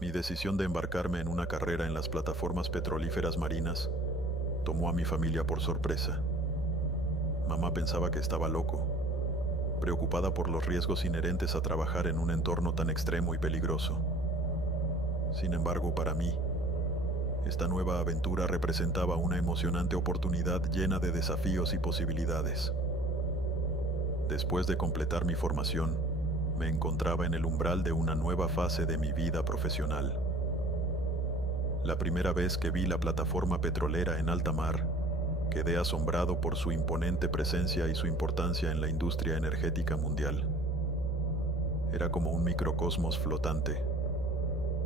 Mi decisión de embarcarme en una carrera en las plataformas petrolíferas marinas tomó a mi familia por sorpresa. Mamá pensaba que estaba loco, preocupada por los riesgos inherentes a trabajar en un entorno tan extremo y peligroso. Sin embargo, para mí, esta nueva aventura representaba una emocionante oportunidad llena de desafíos y posibilidades. Después de completar mi formación, me encontraba en el umbral de una nueva fase de mi vida profesional. La primera vez que vi la plataforma petrolera en alta mar, quedé asombrado por su imponente presencia y su importancia en la industria energética mundial. Era como un microcosmos flotante,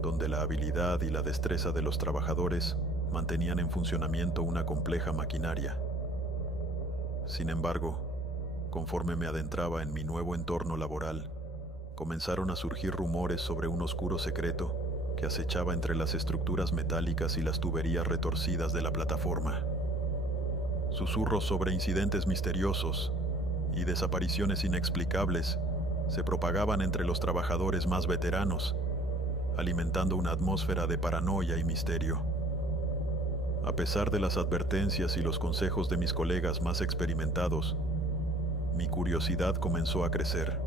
donde la habilidad y la destreza de los trabajadores mantenían en funcionamiento una compleja maquinaria. Sin embargo, conforme me adentraba en mi nuevo entorno laboral, comenzaron a surgir rumores sobre un oscuro secreto que acechaba entre las estructuras metálicas y las tuberías retorcidas de la plataforma. Susurros sobre incidentes misteriosos y desapariciones inexplicables se propagaban entre los trabajadores más veteranos, alimentando una atmósfera de paranoia y misterio. A pesar de las advertencias y los consejos de mis colegas más experimentados, mi curiosidad comenzó a crecer.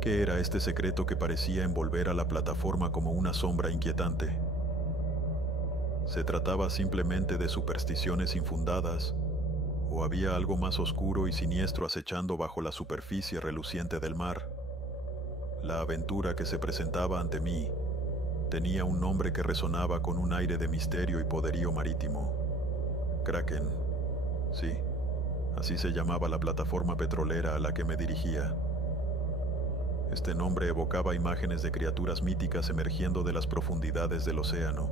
¿Qué era este secreto que parecía envolver a la plataforma como una sombra inquietante? ¿Se trataba simplemente de supersticiones infundadas, o había algo más oscuro y siniestro acechando bajo la superficie reluciente del mar? La aventura que se presentaba ante mí tenía un nombre que resonaba con un aire de misterio y poderío marítimo. Kraken. Sí, así se llamaba la plataforma petrolera a la que me dirigía. Este nombre evocaba imágenes de criaturas míticas emergiendo de las profundidades del océano,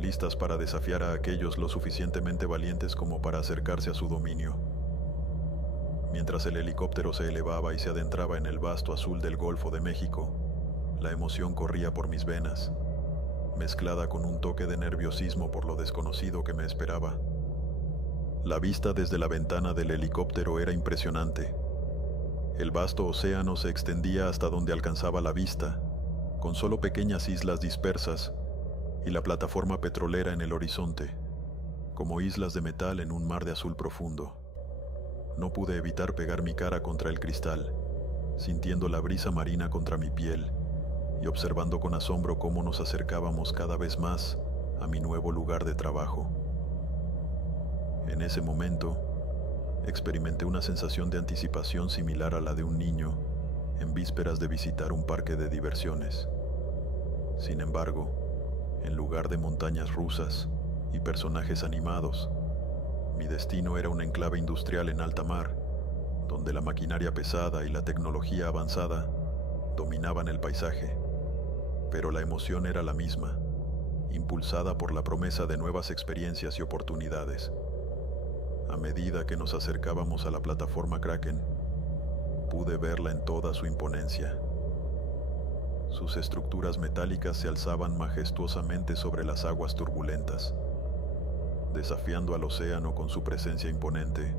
listas para desafiar a aquellos lo suficientemente valientes como para acercarse a su dominio. Mientras el helicóptero se elevaba y se adentraba en el vasto azul del Golfo de México, la emoción corría por mis venas, mezclada con un toque de nerviosismo por lo desconocido que me esperaba. La vista desde la ventana del helicóptero era impresionante. El vasto océano se extendía hasta donde alcanzaba la vista, con solo pequeñas islas dispersas y la plataforma petrolera en el horizonte, como islas de metal en un mar de azul profundo. No pude evitar pegar mi cara contra el cristal, sintiendo la brisa marina contra mi piel y observando con asombro cómo nos acercábamos cada vez más a mi nuevo lugar de trabajo. En ese momento, experimenté una sensación de anticipación similar a la de un niño en vísperas de visitar un parque de diversiones. Sin embargo, en lugar de montañas rusas y personajes animados, mi destino era un enclave industrial en alta mar, donde la maquinaria pesada y la tecnología avanzada dominaban el paisaje. Pero la emoción era la misma, impulsada por la promesa de nuevas experiencias y oportunidades. A medida que nos acercábamos a la plataforma Kraken, pude verla en toda su imponencia. Sus estructuras metálicas se alzaban majestuosamente sobre las aguas turbulentas, desafiando al océano con su presencia imponente.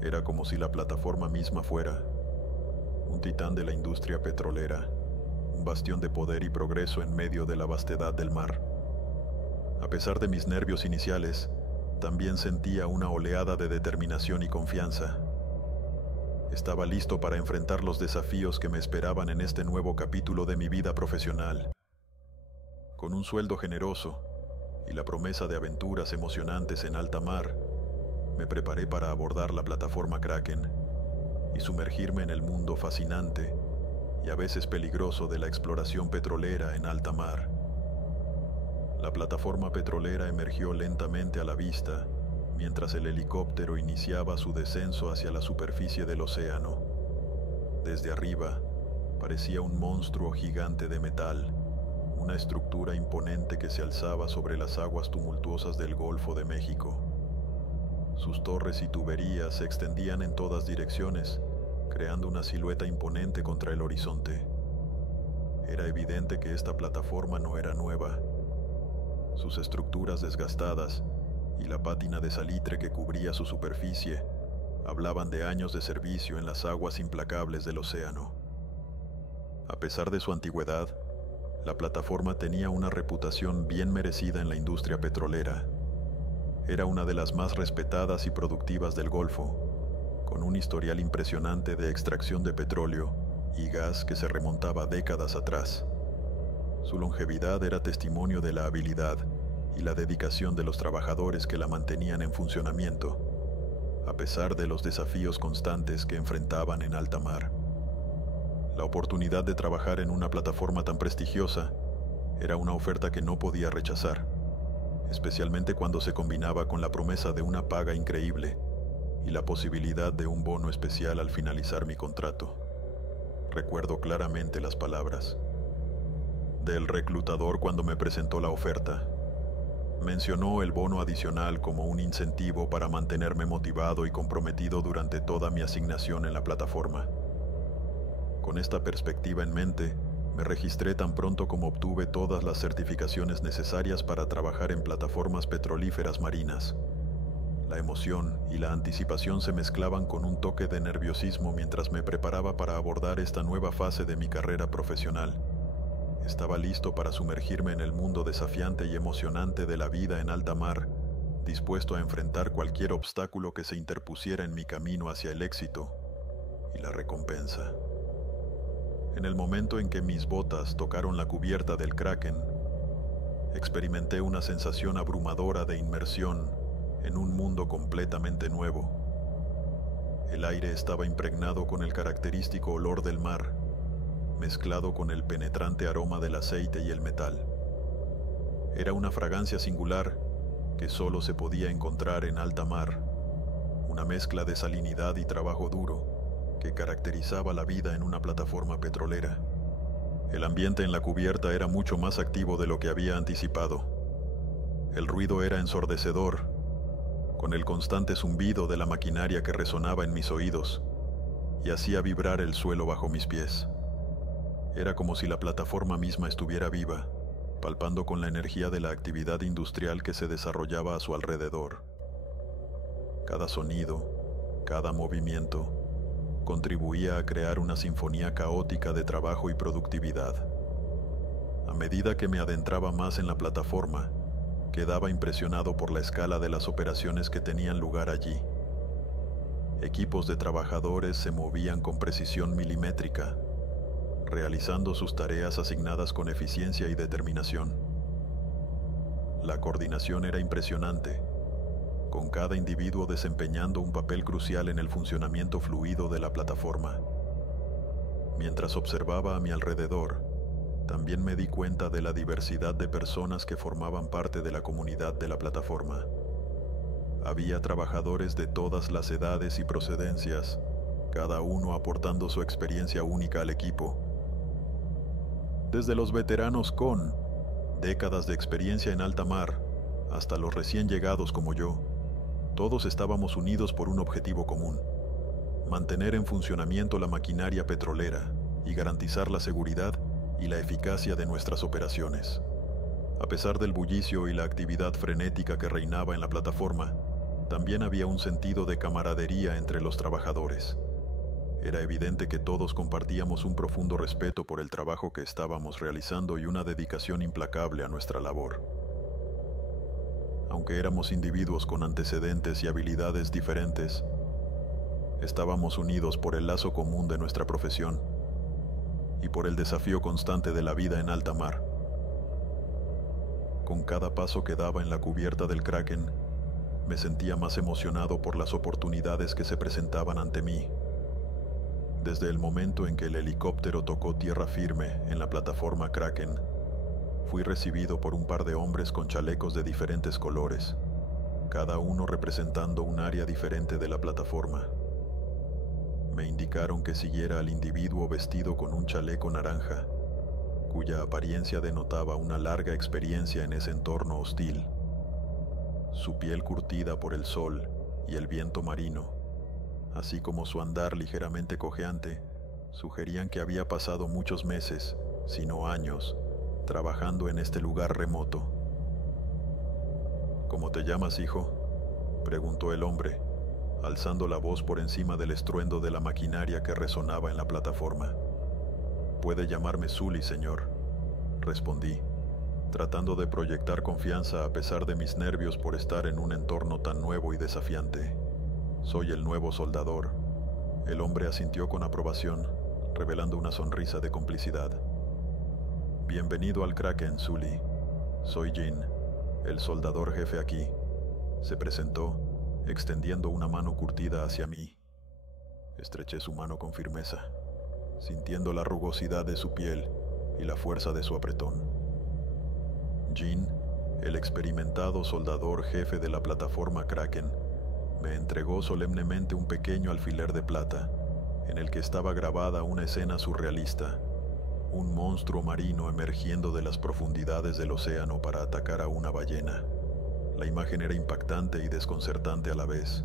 Era como si la plataforma misma fuera un titán de la industria petrolera, un bastión de poder y progreso en medio de la vastedad del mar. A pesar de mis nervios iniciales, también sentía una oleada de determinación y confianza. Estaba listo para enfrentar los desafíos que me esperaban en este nuevo capítulo de mi vida profesional. Con un sueldo generoso y la promesa de aventuras emocionantes en alta mar, me preparé para abordar la plataforma Kraken y sumergirme en el mundo fascinante y a veces peligroso de la exploración petrolera en alta mar. La plataforma petrolera emergió lentamente a la vista mientras el helicóptero iniciaba su descenso hacia la superficie del océano. Desde arriba, parecía un monstruo gigante de metal, una estructura imponente que se alzaba sobre las aguas tumultuosas del Golfo de México. Sus torres y tuberías se extendían en todas direcciones, creando una silueta imponente contra el horizonte. Era evidente que esta plataforma no era nueva. Sus estructuras desgastadas y la pátina de salitre que cubría su superficie hablaban de años de servicio en las aguas implacables del océano. A pesar de su antigüedad, La plataforma tenía una reputación bien merecida en la industria petrolera. Era una de las más respetadas y productivas del Golfo, con un historial impresionante de extracción de petróleo y gas que se remontaba décadas atrás. Su longevidad era testimonio de la habilidad y la dedicación de los trabajadores que la mantenían en funcionamiento, a pesar de los desafíos constantes que enfrentaban en alta mar. La oportunidad de trabajar en una plataforma tan prestigiosa era una oferta que no podía rechazar, especialmente cuando se combinaba con la promesa de una paga increíble y la posibilidad de un bono especial al finalizar mi contrato. Recuerdo claramente las palabras del reclutador cuando me presentó la oferta. Mencionó el bono adicional como un incentivo para mantenerme motivado y comprometido durante toda mi asignación en la plataforma. Con esta perspectiva en mente, me registré tan pronto como obtuve todas las certificaciones necesarias para trabajar en plataformas petrolíferas marinas. La emoción y la anticipación se mezclaban con un toque de nerviosismo mientras me preparaba para abordar esta nueva fase de mi carrera profesional. Estaba listo para sumergirme en el mundo desafiante y emocionante de la vida en alta mar, dispuesto a enfrentar cualquier obstáculo que se interpusiera en mi camino hacia el éxito y la recompensa. En el momento en que mis botas tocaron la cubierta del Kraken, experimenté una sensación abrumadora de inmersión en un mundo completamente nuevo. El aire estaba impregnado con el característico olor del mar, mezclado con el penetrante aroma del aceite y el metal. Era una fragancia singular que solo se podía encontrar en alta mar, una mezcla de salinidad y trabajo duro que caracterizaba la vida en una plataforma petrolera. El ambiente en la cubierta era mucho más activo de lo que había anticipado. El ruido era ensordecedor, con el constante zumbido de la maquinaria que resonaba en mis oídos y hacía vibrar el suelo bajo mis pies. Era como si la plataforma misma estuviera viva, palpando con la energía de la actividad industrial que se desarrollaba a su alrededor. Cada sonido, cada movimiento, contribuía a crear una sinfonía caótica de trabajo y productividad. A medida que me adentraba más en la plataforma, quedaba impresionado por la escala de las operaciones que tenían lugar allí. Equipos de trabajadores se movían con precisión milimétrica, realizando sus tareas asignadas con eficiencia y determinación. La coordinación era impresionante, con cada individuo desempeñando un papel crucial en el funcionamiento fluido de la plataforma. Mientras observaba a mi alrededor, también me di cuenta de la diversidad de personas que formaban parte de la comunidad de la plataforma. Había trabajadores de todas las edades y procedencias, cada uno aportando su experiencia única al equipo. Desde los veteranos con décadas de experiencia en alta mar hasta los recién llegados como yo, todos estábamos unidos por un objetivo común: mantener en funcionamiento la maquinaria petrolera y garantizar la seguridad y la eficacia de nuestras operaciones. A pesar del bullicio y la actividad frenética que reinaba en la plataforma, también había un sentido de camaradería entre los trabajadores. Era evidente que todos compartíamos un profundo respeto por el trabajo que estábamos realizando y una dedicación implacable a nuestra labor. Aunque éramos individuos con antecedentes y habilidades diferentes, estábamos unidos por el lazo común de nuestra profesión y por el desafío constante de la vida en alta mar. Con cada paso que daba en la cubierta del Kraken, me sentía más emocionado por las oportunidades que se presentaban ante mí. Desde el momento en que el helicóptero tocó tierra firme en la plataforma Kraken, fui recibido por un par de hombres con chalecos de diferentes colores, cada uno representando un área diferente de la plataforma. Me indicaron que siguiera al individuo vestido con un chaleco naranja, cuya apariencia denotaba una larga experiencia en ese entorno hostil. Su piel curtida por el sol y el viento marino, así como su andar ligeramente cojeante, sugerían que había pasado muchos meses, si no años, trabajando en este lugar remoto. ¿Cómo te llamas, hijo?, preguntó el hombre, alzando la voz por encima del estruendo de la maquinaria que resonaba en la plataforma. Puede llamarme Sully, señor. respondí, tratando de proyectar confianza a pesar de mis nervios por estar en un entorno tan nuevo y desafiante. Soy el nuevo soldador. El hombre asintió con aprobación, revelando una sonrisa de complicidad. Bienvenido al Kraken, Sully. Soy Jean, el soldador jefe aquí. Se presentó, extendiendo una mano curtida hacia mí. Estreché su mano con firmeza, sintiendo la rugosidad de su piel y la fuerza de su apretón. Jean, el experimentado soldador jefe de la plataforma Kraken, me entregó solemnemente un pequeño alfiler de plata, en el que estaba grabada una escena surrealista, un monstruo marino emergiendo de las profundidades del océano para atacar a una ballena. La imagen era impactante y desconcertante a la vez,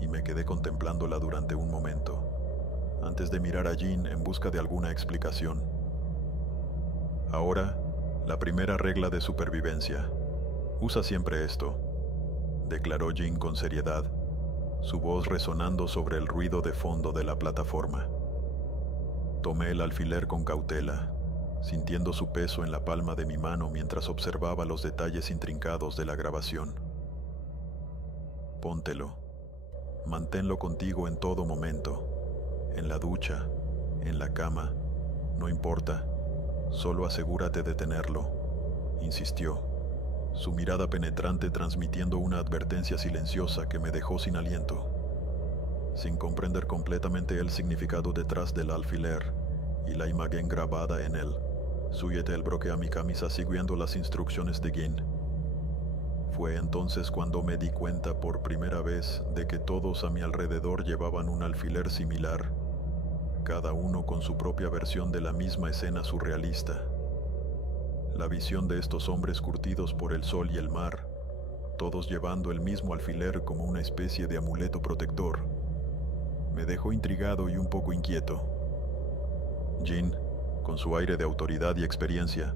y me quedé contemplándola durante un momento, antes de mirar a Jean en busca de alguna explicación. Ahora, la primera regla de supervivencia. Usa siempre esto, declaró Jean con seriedad, su voz resonando sobre el ruido de fondo de la plataforma. Tomé el alfiler con cautela, sintiendo su peso en la palma de mi mano mientras observaba los detalles intrincados de la grabación. Póntelo. Manténlo contigo en todo momento. En la ducha, en la cama, no importa. Solo asegúrate de tenerlo, insistió, su mirada penetrante transmitiendo una advertencia silenciosa que me dejó sin aliento. Sin comprender completamente el significado detrás del alfiler y la imagen grabada en él, súbete el broque a mi camisa siguiendo las instrucciones de Jean. Fue entonces cuando me di cuenta por primera vez de que todos a mi alrededor llevaban un alfiler similar, cada uno con su propia versión de la misma escena surrealista. La visión de estos hombres curtidos por el sol y el mar, todos llevando el mismo alfiler como una especie de amuleto protector, me dejó intrigado y un poco inquieto. Jean, con su aire de autoridad y experiencia,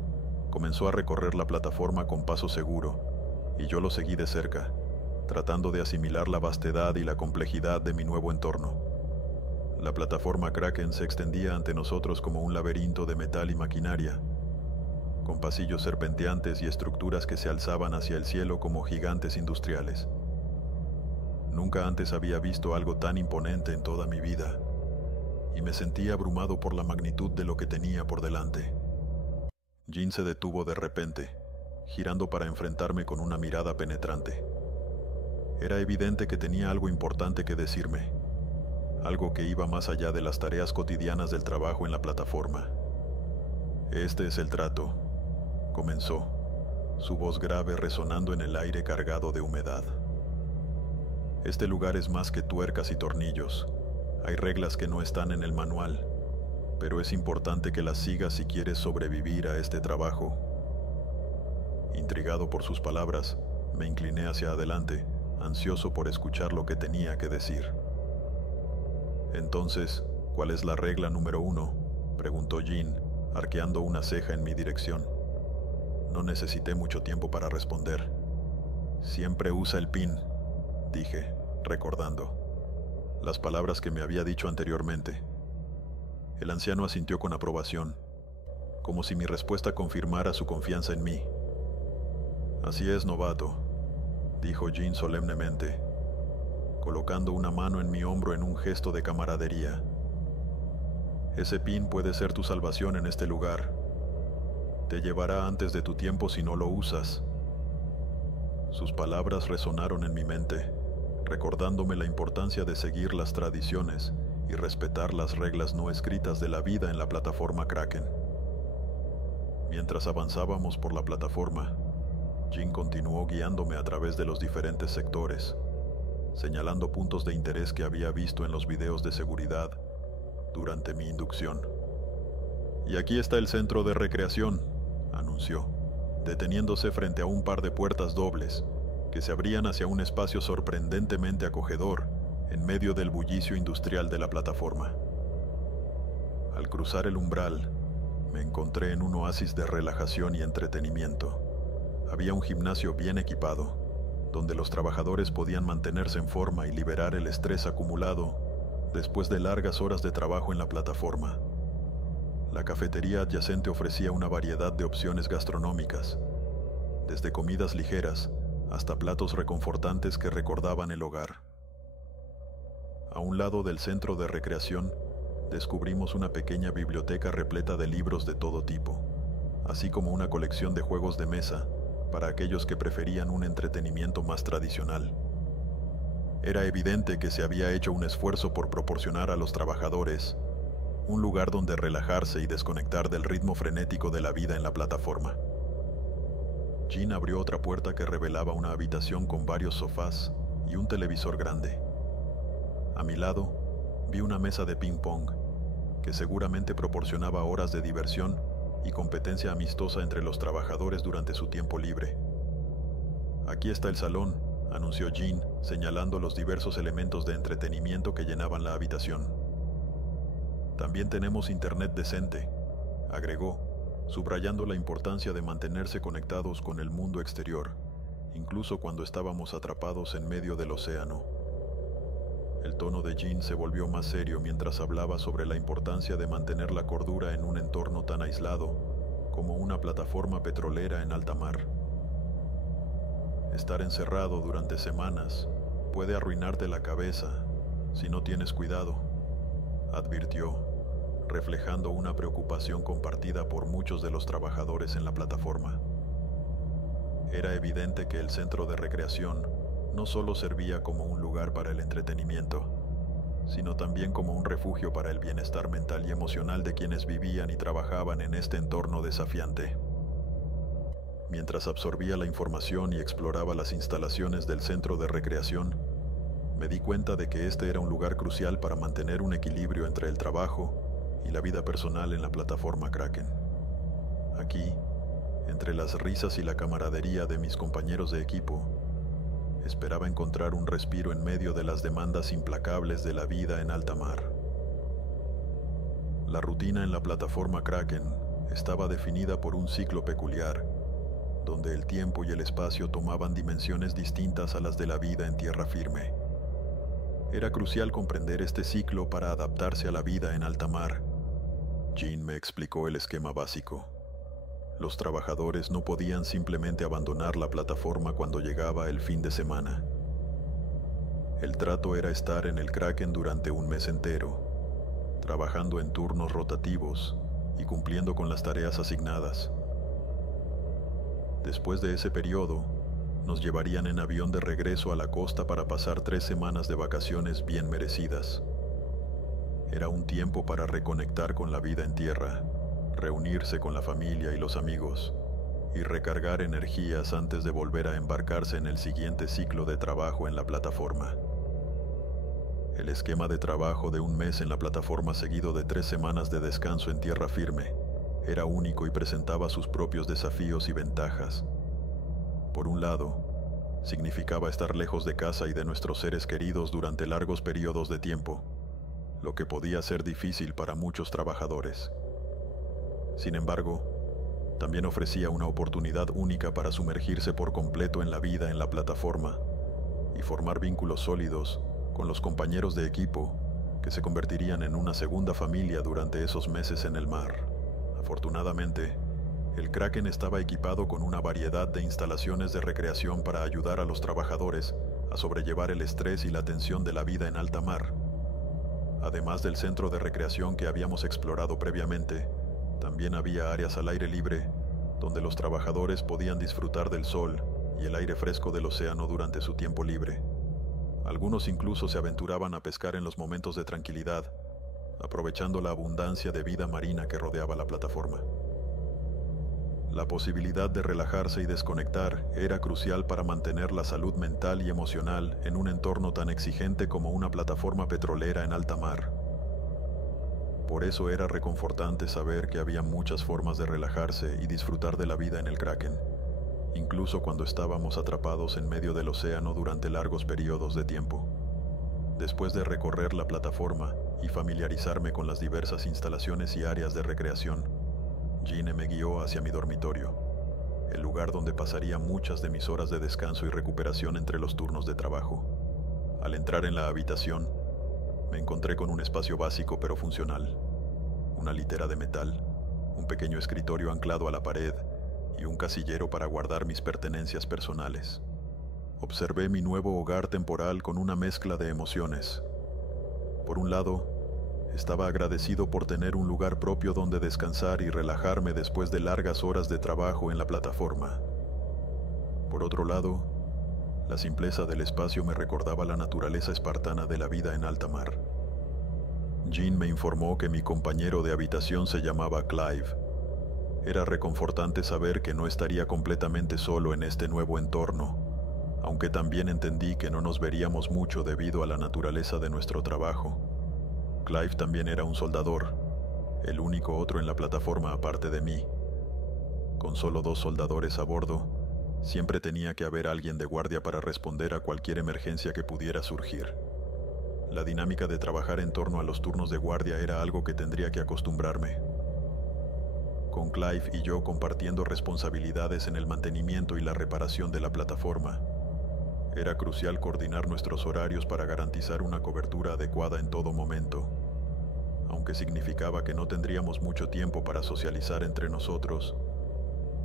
comenzó a recorrer la plataforma con paso seguro, y yo lo seguí de cerca, tratando de asimilar la vastedad y la complejidad de mi nuevo entorno. La plataforma Kraken se extendía ante nosotros como un laberinto de metal y maquinaria, con pasillos serpenteantes y estructuras que se alzaban hacia el cielo como gigantes industriales. Nunca antes había visto algo tan imponente en toda mi vida, y me sentí abrumado por la magnitud de lo que tenía por delante. Jean se detuvo de repente, girando para enfrentarme con una mirada penetrante. Era evidente que tenía algo importante que decirme, algo que iba más allá de las tareas cotidianas del trabajo en la plataforma. Este es el trato, comenzó, su voz grave resonando en el aire cargado de humedad. Este lugar es más que tuercas y tornillos. Hay reglas que no están en el manual, pero es importante que las sigas si quieres sobrevivir a este trabajo. Intrigado por sus palabras, me incliné hacia adelante, ansioso por escuchar lo que tenía que decir. Entonces, ¿cuál es la regla número 1? Preguntó Jean, arqueando una ceja en mi dirección. No necesité mucho tiempo para responder. Siempre usa el pin, dije, recordando las palabras que me había dicho anteriormente. El anciano asintió con aprobación, como si mi respuesta confirmara su confianza en mí. Así es, novato, dijo Jean solemnemente, colocando una mano en mi hombro en un gesto de camaradería. Ese pin puede ser tu salvación en este lugar. Te llevará antes de tu tiempo si no lo usas. Sus palabras resonaron en mi mente, recordándome la importancia de seguir las tradiciones y respetar las reglas no escritas de la vida en la plataforma Kraken. Mientras avanzábamos por la plataforma, Jean continuó guiándome a través de los diferentes sectores, señalando puntos de interés que había visto en los videos de seguridad durante mi inducción. Y aquí está el centro de recreación, anunció, deteniéndose frente a un par de puertas dobles que se abrían hacia un espacio sorprendentemente acogedor en medio del bullicio industrial de la plataforma. Al cruzar el umbral, me encontré en un oasis de relajación y entretenimiento. Había un gimnasio bien equipado, donde los trabajadores podían mantenerse en forma y liberar el estrés acumulado después de largas horas de trabajo en la plataforma. La cafetería adyacente ofrecía una variedad de opciones gastronómicas, desde comidas ligeras hasta platos reconfortantes que recordaban el hogar. A un lado del centro de recreación, descubrimos una pequeña biblioteca repleta de libros de todo tipo, así como una colección de juegos de mesa para aquellos que preferían un entretenimiento más tradicional. Era evidente que se había hecho un esfuerzo por proporcionar a los trabajadores un lugar donde relajarse y desconectar del ritmo frenético de la vida en la plataforma. Jean abrió otra puerta que revelaba una habitación con varios sofás y un televisor grande. A mi lado, vi una mesa de ping-pong, que seguramente proporcionaba horas de diversión y competencia amistosa entre los trabajadores durante su tiempo libre. «Aquí está el salón», anunció Jean, señalando los diversos elementos de entretenimiento que llenaban la habitación. «También tenemos internet decente», agregó, subrayando la importancia de mantenerse conectados con el mundo exterior, incluso cuando estábamos atrapados en medio del océano. El tono de Jean se volvió más serio mientras hablaba sobre la importancia de mantener la cordura en un entorno tan aislado como una plataforma petrolera en alta mar. Estar encerrado durante semanas puede arruinarte la cabeza si no tienes cuidado, advirtió, reflejando una preocupación compartida por muchos de los trabajadores en la plataforma. Era evidente que el centro de recreación no solo servía como un lugar para el entretenimiento, sino también como un refugio para el bienestar mental y emocional de quienes vivían y trabajaban en este entorno desafiante. Mientras absorbía la información y exploraba las instalaciones del centro de recreación, me di cuenta de que este era un lugar crucial para mantener un equilibrio entre el trabajo y la vida personal en la plataforma Kraken. Aquí, entre las risas y la camaradería de mis compañeros de equipo, esperaba encontrar un respiro en medio de las demandas implacables de la vida en alta mar. La rutina en la plataforma Kraken estaba definida por un ciclo peculiar, donde el tiempo y el espacio tomaban dimensiones distintas a las de la vida en tierra firme. Era crucial comprender este ciclo para adaptarse a la vida en alta mar. Jean me explicó el esquema básico. Los trabajadores no podían simplemente abandonar la plataforma cuando llegaba el fin de semana. El trato era estar en el Kraken durante un mes entero, trabajando en turnos rotativos y cumpliendo con las tareas asignadas. Después de ese periodo, nos llevarían en avión de regreso a la costa para pasar 3 semanas de vacaciones bien merecidas. Era un tiempo para reconectar con la vida en tierra, reunirse con la familia y los amigos, y recargar energías antes de volver a embarcarse en el siguiente ciclo de trabajo en la plataforma. El esquema de trabajo de un mes en la plataforma seguido de 3 semanas de descanso en tierra firme era único y presentaba sus propios desafíos y ventajas. Por un lado, significaba estar lejos de casa y de nuestros seres queridos durante largos periodos de tiempo, lo que podía ser difícil para muchos trabajadores. Sin embargo, también ofrecía una oportunidad única para sumergirse por completo en la vida en la plataforma y formar vínculos sólidos con los compañeros de equipo que se convertirían en una segunda familia durante esos meses en el mar. Afortunadamente, el Kraken estaba equipado con una variedad de instalaciones de recreación para ayudar a los trabajadores a sobrellevar el estrés y la tensión de la vida en alta mar. Además del centro de recreación que habíamos explorado previamente, también había áreas al aire libre, donde los trabajadores podían disfrutar del sol y el aire fresco del océano durante su tiempo libre. Algunos incluso se aventuraban a pescar en los momentos de tranquilidad, aprovechando la abundancia de vida marina que rodeaba la plataforma. La posibilidad de relajarse y desconectar era crucial para mantener la salud mental y emocional en un entorno tan exigente como una plataforma petrolera en alta mar. Por eso era reconfortante saber que había muchas formas de relajarse y disfrutar de la vida en el Kraken, incluso cuando estábamos atrapados en medio del océano durante largos periodos de tiempo. Después de recorrer la plataforma y familiarizarme con las diversas instalaciones y áreas de recreación, Jean me guió hacia mi dormitorio, el lugar donde pasaría muchas de mis horas de descanso y recuperación entre los turnos de trabajo. Al entrar en la habitación, me encontré con un espacio básico pero funcional, una litera de metal, un pequeño escritorio anclado a la pared y un casillero para guardar mis pertenencias personales. Observé mi nuevo hogar temporal con una mezcla de emociones. Por un lado, estaba agradecido por tener un lugar propio donde descansar y relajarme después de largas horas de trabajo en la plataforma. Por otro lado, la simpleza del espacio me recordaba la naturaleza espartana de la vida en alta mar. Jean me informó que mi compañero de habitación se llamaba Clive. Era reconfortante saber que no estaría completamente solo en este nuevo entorno, aunque también entendí que no nos veríamos mucho debido a la naturaleza de nuestro trabajo. Clive también era un soldador, el único otro en la plataforma aparte de mí. Con solo 2 soldadores a bordo, siempre tenía que haber alguien de guardia para responder a cualquier emergencia que pudiera surgir. La dinámica de trabajar en torno a los turnos de guardia era algo que tendría que acostumbrarme. Con Clive y yo compartiendo responsabilidades en el mantenimiento y la reparación de la plataforma, era crucial coordinar nuestros horarios para garantizar una cobertura adecuada en todo momento. Aunque significaba que no tendríamos mucho tiempo para socializar entre nosotros,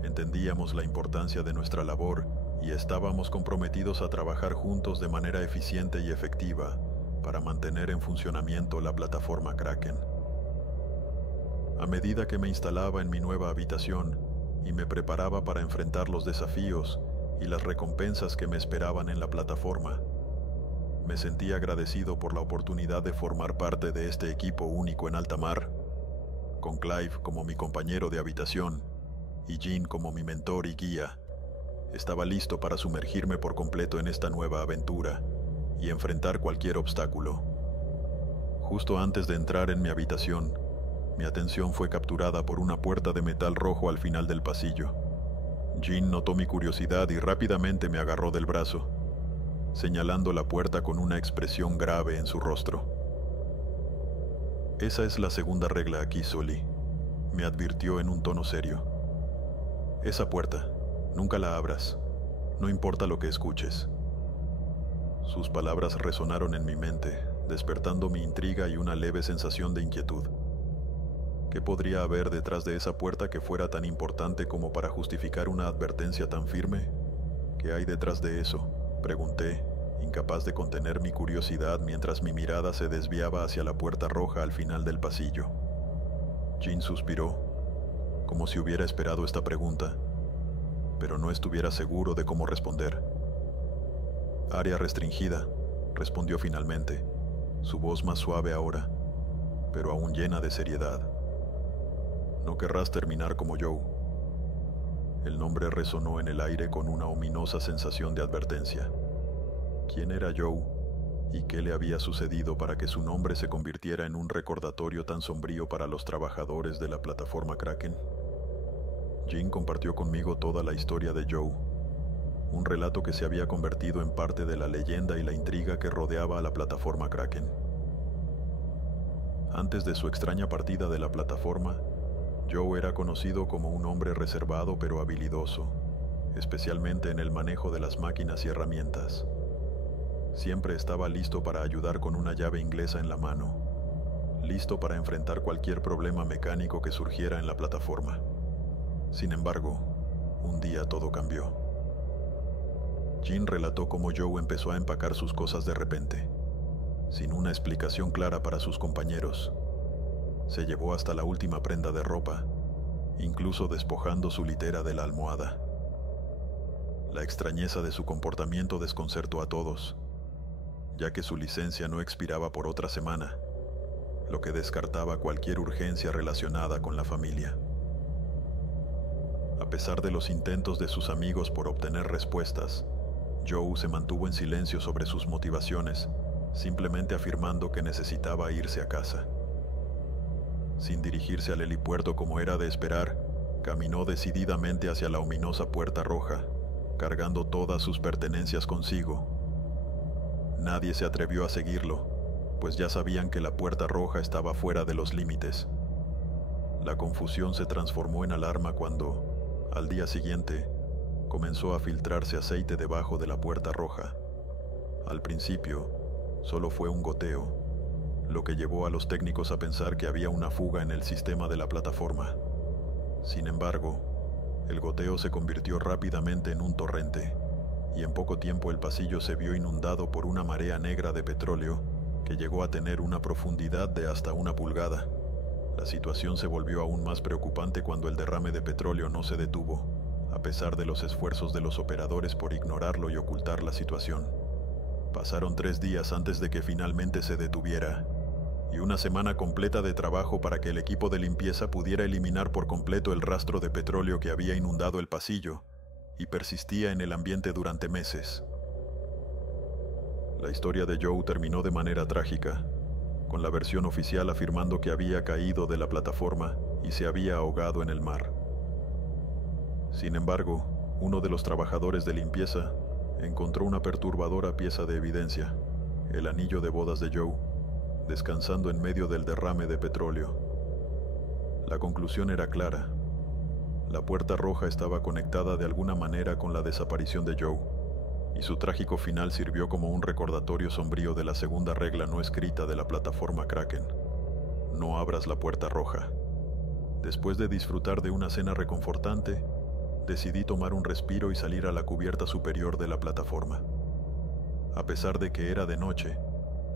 entendíamos la importancia de nuestra labor y estábamos comprometidos a trabajar juntos de manera eficiente y efectiva para mantener en funcionamiento la plataforma Kraken. A medida que me instalaba en mi nueva habitación y me preparaba para enfrentar los desafíos y las recompensas que me esperaban en la plataforma, me sentí agradecido por la oportunidad de formar parte de este equipo único en alta mar, con Clive como mi compañero de habitación y Jean como mi mentor y guía. Estaba listo para sumergirme por completo en esta nueva aventura y enfrentar cualquier obstáculo. Justo antes de entrar en mi habitación, mi atención fue capturada por una puerta de metal rojo al final del pasillo. Jean notó mi curiosidad y rápidamente me agarró del brazo, señalando la puerta con una expresión grave en su rostro. «Esa es la segunda regla aquí, Sully», me advirtió en un tono serio. «Esa puerta, nunca la abras, no importa lo que escuches». Sus palabras resonaron en mi mente, despertando mi intriga y una leve sensación de inquietud. ¿Qué podría haber detrás de esa puerta que fuera tan importante como para justificar una advertencia tan firme? ¿Qué hay detrás de eso?, pregunté, incapaz de contener mi curiosidad mientras mi mirada se desviaba hacia la puerta roja al final del pasillo. Jean suspiró, como si hubiera esperado esta pregunta, pero no estuviera seguro de cómo responder. «Área restringida», respondió finalmente, su voz más suave ahora, pero aún llena de seriedad. «No querrás terminar como Joe». El nombre resonó en el aire con una ominosa sensación de advertencia. ¿Quién era Joe? ¿Y qué le había sucedido para que su nombre se convirtiera en un recordatorio tan sombrío para los trabajadores de la plataforma Kraken? Jean compartió conmigo toda la historia de Joe, un relato que se había convertido en parte de la leyenda y la intriga que rodeaba a la plataforma Kraken. Antes de su extraña partida de la plataforma, Joe era conocido como un hombre reservado pero habilidoso, especialmente en el manejo de las máquinas y herramientas. Siempre estaba listo para ayudar con una llave inglesa en la mano, listo para enfrentar cualquier problema mecánico que surgiera en la plataforma. Sin embargo, un día todo cambió. Jean relató cómo Joe empezó a empacar sus cosas de repente, sin una explicación clara para sus compañeros. Se llevó hasta la última prenda de ropa, incluso despojando su litera de la almohada. La extrañeza de su comportamiento desconcertó a todos, ya que su licencia no expiraba por otra semana, lo que descartaba cualquier urgencia relacionada con la familia. A pesar de los intentos de sus amigos por obtener respuestas, Joe se mantuvo en silencio sobre sus motivaciones, simplemente afirmando que necesitaba irse a casa. Sin dirigirse al helipuerto como era de esperar, caminó decididamente hacia la ominosa puerta roja, cargando todas sus pertenencias consigo. Nadie se atrevió a seguirlo, pues ya sabían que la puerta roja estaba fuera de los límites. La confusión se transformó en alarma cuando, al día siguiente, comenzó a filtrarse aceite debajo de la puerta roja. Al principio, solo fue un goteo, lo que llevó a los técnicos a pensar que había una fuga en el sistema de la plataforma. Sin embargo, el goteo se convirtió rápidamente en un torrente, y en poco tiempo el pasillo se vio inundado por una marea negra de petróleo que llegó a tener una profundidad de hasta 1 pulgada. La situación se volvió aún más preocupante cuando el derrame de petróleo no se detuvo, a pesar de los esfuerzos de los operadores por ignorarlo y ocultar la situación. Pasaron 3 días antes de que finalmente se detuviera, y una semana completa de trabajo para que el equipo de limpieza pudiera eliminar por completo el rastro de petróleo que había inundado el pasillo y persistía en el ambiente durante meses. La historia de Joe terminó de manera trágica, con la versión oficial afirmando que había caído de la plataforma y se había ahogado en el mar. Sin embargo, uno de los trabajadores de limpieza encontró una perturbadora pieza de evidencia, el anillo de bodas de Joe, descansando en medio del derrame de petróleo. La conclusión era clara. La puerta roja estaba conectada de alguna manera con la desaparición de Joe, y su trágico final sirvió como un recordatorio sombrío de la segunda regla no escrita de la plataforma Kraken: no abras la puerta roja. Después de disfrutar de una cena reconfortante, decidí tomar un respiro y salir a la cubierta superior de la plataforma. A pesar de que era de noche,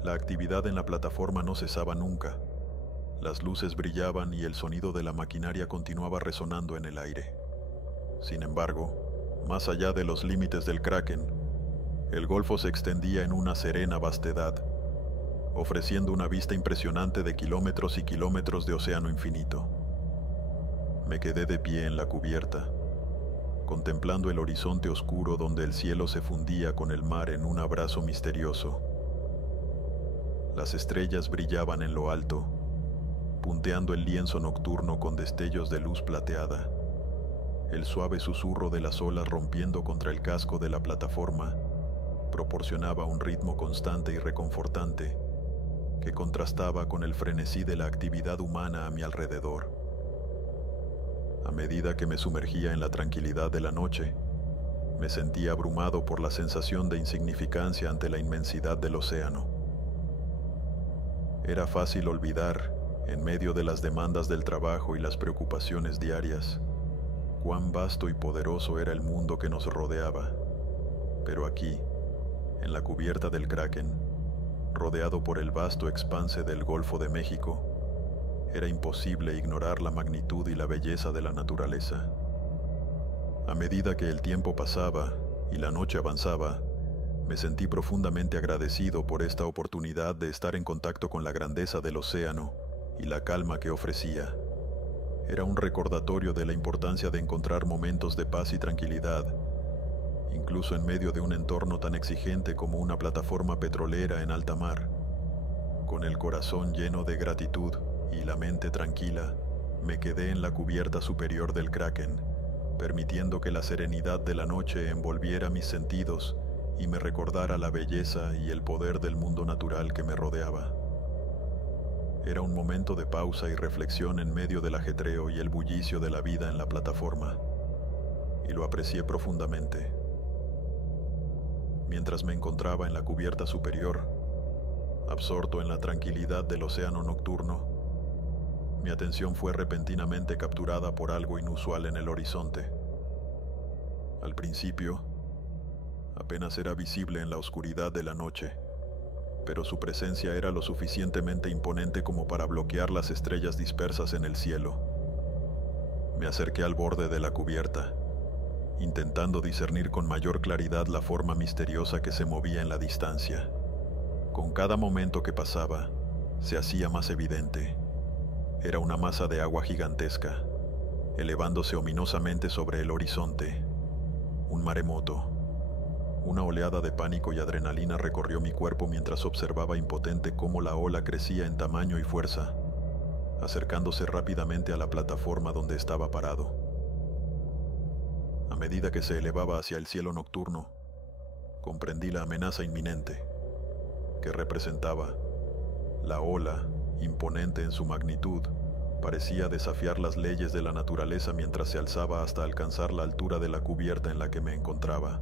la actividad en la plataforma no cesaba nunca. Las luces brillaban y el sonido de la maquinaria continuaba resonando en el aire. Sin embargo, más allá de los límites del Kraken, el golfo se extendía en una serena vastedad, ofreciendo una vista impresionante de kilómetros y kilómetros de océano infinito. Me quedé de pie en la cubierta, contemplando el horizonte oscuro donde el cielo se fundía con el mar en un abrazo misterioso. Las estrellas brillaban en lo alto, punteando el lienzo nocturno con destellos de luz plateada. El suave susurro de las olas rompiendo contra el casco de la plataforma proporcionaba un ritmo constante y reconfortante que contrastaba con el frenesí de la actividad humana a mi alrededor. A medida que me sumergía en la tranquilidad de la noche, me sentía abrumado por la sensación de insignificancia ante la inmensidad del océano. Era fácil olvidar, en medio de las demandas del trabajo y las preocupaciones diarias, cuán vasto y poderoso era el mundo que nos rodeaba. Pero aquí, en la cubierta del Kraken, rodeado por el vasto expanse del Golfo de México, era imposible ignorar la magnitud y la belleza de la naturaleza. A medida que el tiempo pasaba y la noche avanzaba, me sentí profundamente agradecido por esta oportunidad de estar en contacto con la grandeza del océano y la calma que ofrecía. Era un recordatorio de la importancia de encontrar momentos de paz y tranquilidad, incluso en medio de un entorno tan exigente como una plataforma petrolera en alta mar. Con el corazón lleno de gratitud y la mente tranquila, me quedé en la cubierta superior del Kraken, permitiendo que la serenidad de la noche envolviera mis sentidos y me recordara la belleza y el poder del mundo natural que me rodeaba. Era un momento de pausa y reflexión en medio del ajetreo y el bullicio de la vida en la plataforma, y lo aprecié profundamente. Mientras me encontraba en la cubierta superior, absorto en la tranquilidad del océano nocturno, mi atención fue repentinamente capturada por algo inusual en el horizonte. Al principio, apenas era visible en la oscuridad de la noche, pero su presencia era lo suficientemente imponente como para bloquear las estrellas dispersas en el cielo. Me acerqué al borde de la cubierta, intentando discernir con mayor claridad la forma misteriosa que se movía en la distancia. Con cada momento que pasaba, se hacía más evidente. Era una masa de agua gigantesca, elevándose ominosamente sobre el horizonte. Un maremoto. Una oleada de pánico y adrenalina recorrió mi cuerpo mientras observaba impotente cómo la ola crecía en tamaño y fuerza, acercándose rápidamente a la plataforma donde estaba parado. A medida que se elevaba hacia el cielo nocturno, comprendí la amenaza inminente que representaba. La ola, imponente en su magnitud, parecía desafiar las leyes de la naturaleza mientras se alzaba hasta alcanzar la altura de la cubierta en la que me encontraba.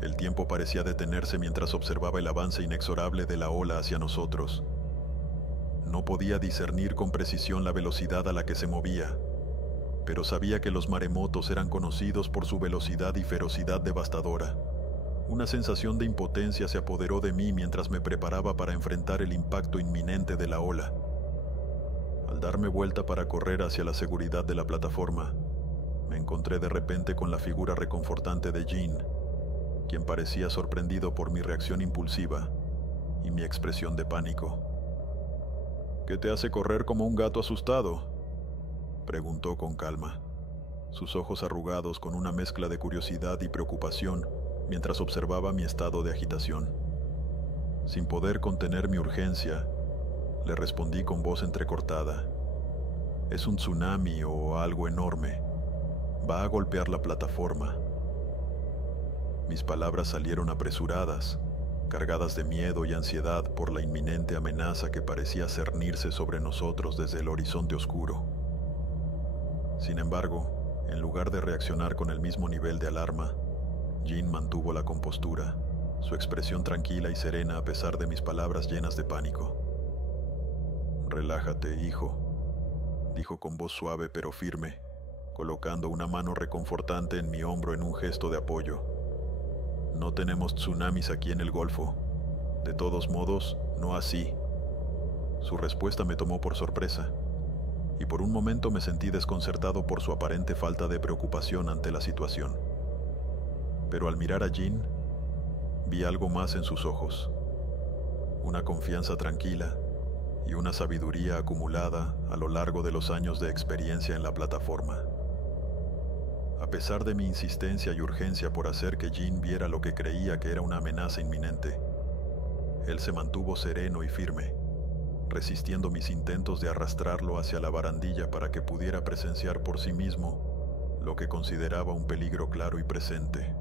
El tiempo parecía detenerse mientras observaba el avance inexorable de la ola hacia nosotros, No podía discernir con precisión la velocidad a la que se movía, pero sabía que los maremotos eran conocidos por su velocidad y ferocidad devastadora. Una sensación de impotencia se apoderó de mí mientras me preparaba para enfrentar el impacto inminente de la ola. Al darme vuelta para correr hacia la seguridad de la plataforma, me encontré de repente con la figura reconfortante de Jean, quien parecía sorprendido por mi reacción impulsiva y mi expresión de pánico. «¿Qué te hace correr como un gato asustado?», preguntó con calma, sus ojos arrugados con una mezcla de curiosidad y preocupación mientras observaba mi estado de agitación. Sin poder contener mi urgencia, le respondí con voz entrecortada: «Es un tsunami o algo enorme. Va a golpear la plataforma». Mis palabras salieron apresuradas, cargadas de miedo y ansiedad por la inminente amenaza que parecía cernirse sobre nosotros desde el horizonte oscuro. Sin embargo, en lugar de reaccionar con el mismo nivel de alarma, Jean mantuvo la compostura, su expresión tranquila y serena a pesar de mis palabras llenas de pánico. «Relájate, hijo», dijo con voz suave pero firme, colocando una mano reconfortante en mi hombro en un gesto de apoyo. «No tenemos tsunamis aquí en el Golfo. De todos modos, no así». Su respuesta me tomó por sorpresa, y por un momento me sentí desconcertado por su aparente falta de preocupación ante la situación. Pero al mirar a Jean, vi algo más en sus ojos, una confianza tranquila y una sabiduría acumulada a lo largo de los años de experiencia en la plataforma. A pesar de mi insistencia y urgencia por hacer que Jean viera lo que creía que era una amenaza inminente, él se mantuvo sereno y firme, resistiendo mis intentos de arrastrarlo hacia la barandilla para que pudiera presenciar por sí mismo lo que consideraba un peligro claro y presente.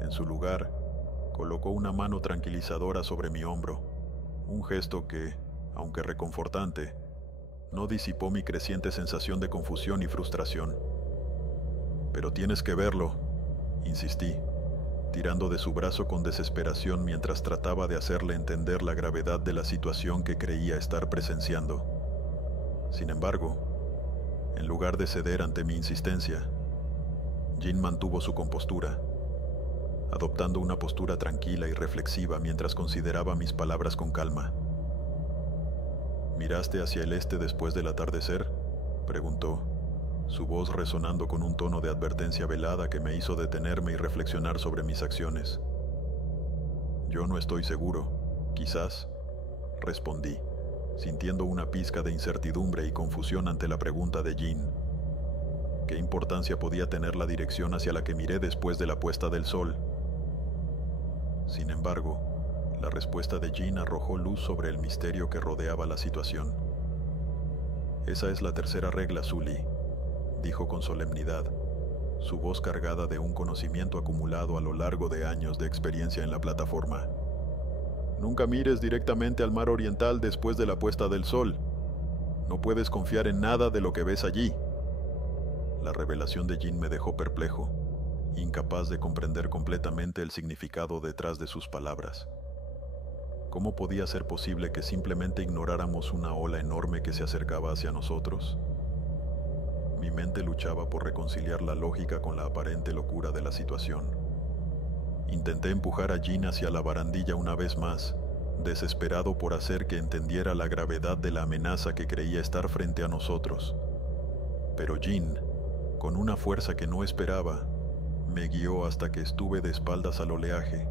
En su lugar, colocó una mano tranquilizadora sobre mi hombro, un gesto que, aunque reconfortante, no disipó mi creciente sensación de confusión y frustración. «Pero tienes que verlo», insistí, tirando de su brazo con desesperación mientras trataba de hacerle entender la gravedad de la situación que creía estar presenciando. Sin embargo, en lugar de ceder ante mi insistencia, Jean mantuvo su compostura, adoptando una postura tranquila y reflexiva mientras consideraba mis palabras con calma. «¿Miraste hacia el este después del atardecer?», preguntó, su voz resonando con un tono de advertencia velada que me hizo detenerme y reflexionar sobre mis acciones. «Yo no estoy seguro, quizás», respondí, sintiendo una pizca de incertidumbre y confusión ante la pregunta de Jean. ¿Qué importancia podía tener la dirección hacia la que miré después de la puesta del sol? Sin embargo, la respuesta de Jean arrojó luz sobre el misterio que rodeaba la situación. «Esa es la tercera regla, Sully», dijo con solemnidad, su voz cargada de un conocimiento acumulado a lo largo de años de experiencia en la plataforma. «Nunca mires directamente al mar oriental después de la puesta del sol. No puedes confiar en nada de lo que ves allí». La revelación de Jean me dejó perplejo, incapaz de comprender completamente el significado detrás de sus palabras. ¿Cómo podía ser posible que simplemente ignoráramos una ola enorme que se acercaba hacia nosotros? Mi mente luchaba por reconciliar la lógica con la aparente locura de la situación. Intenté empujar a Jean hacia la barandilla una vez más, desesperado por hacer que entendiera la gravedad de la amenaza que creía estar frente a nosotros. Pero Jean, con una fuerza que no esperaba, me guió hasta que estuve de espaldas al oleaje,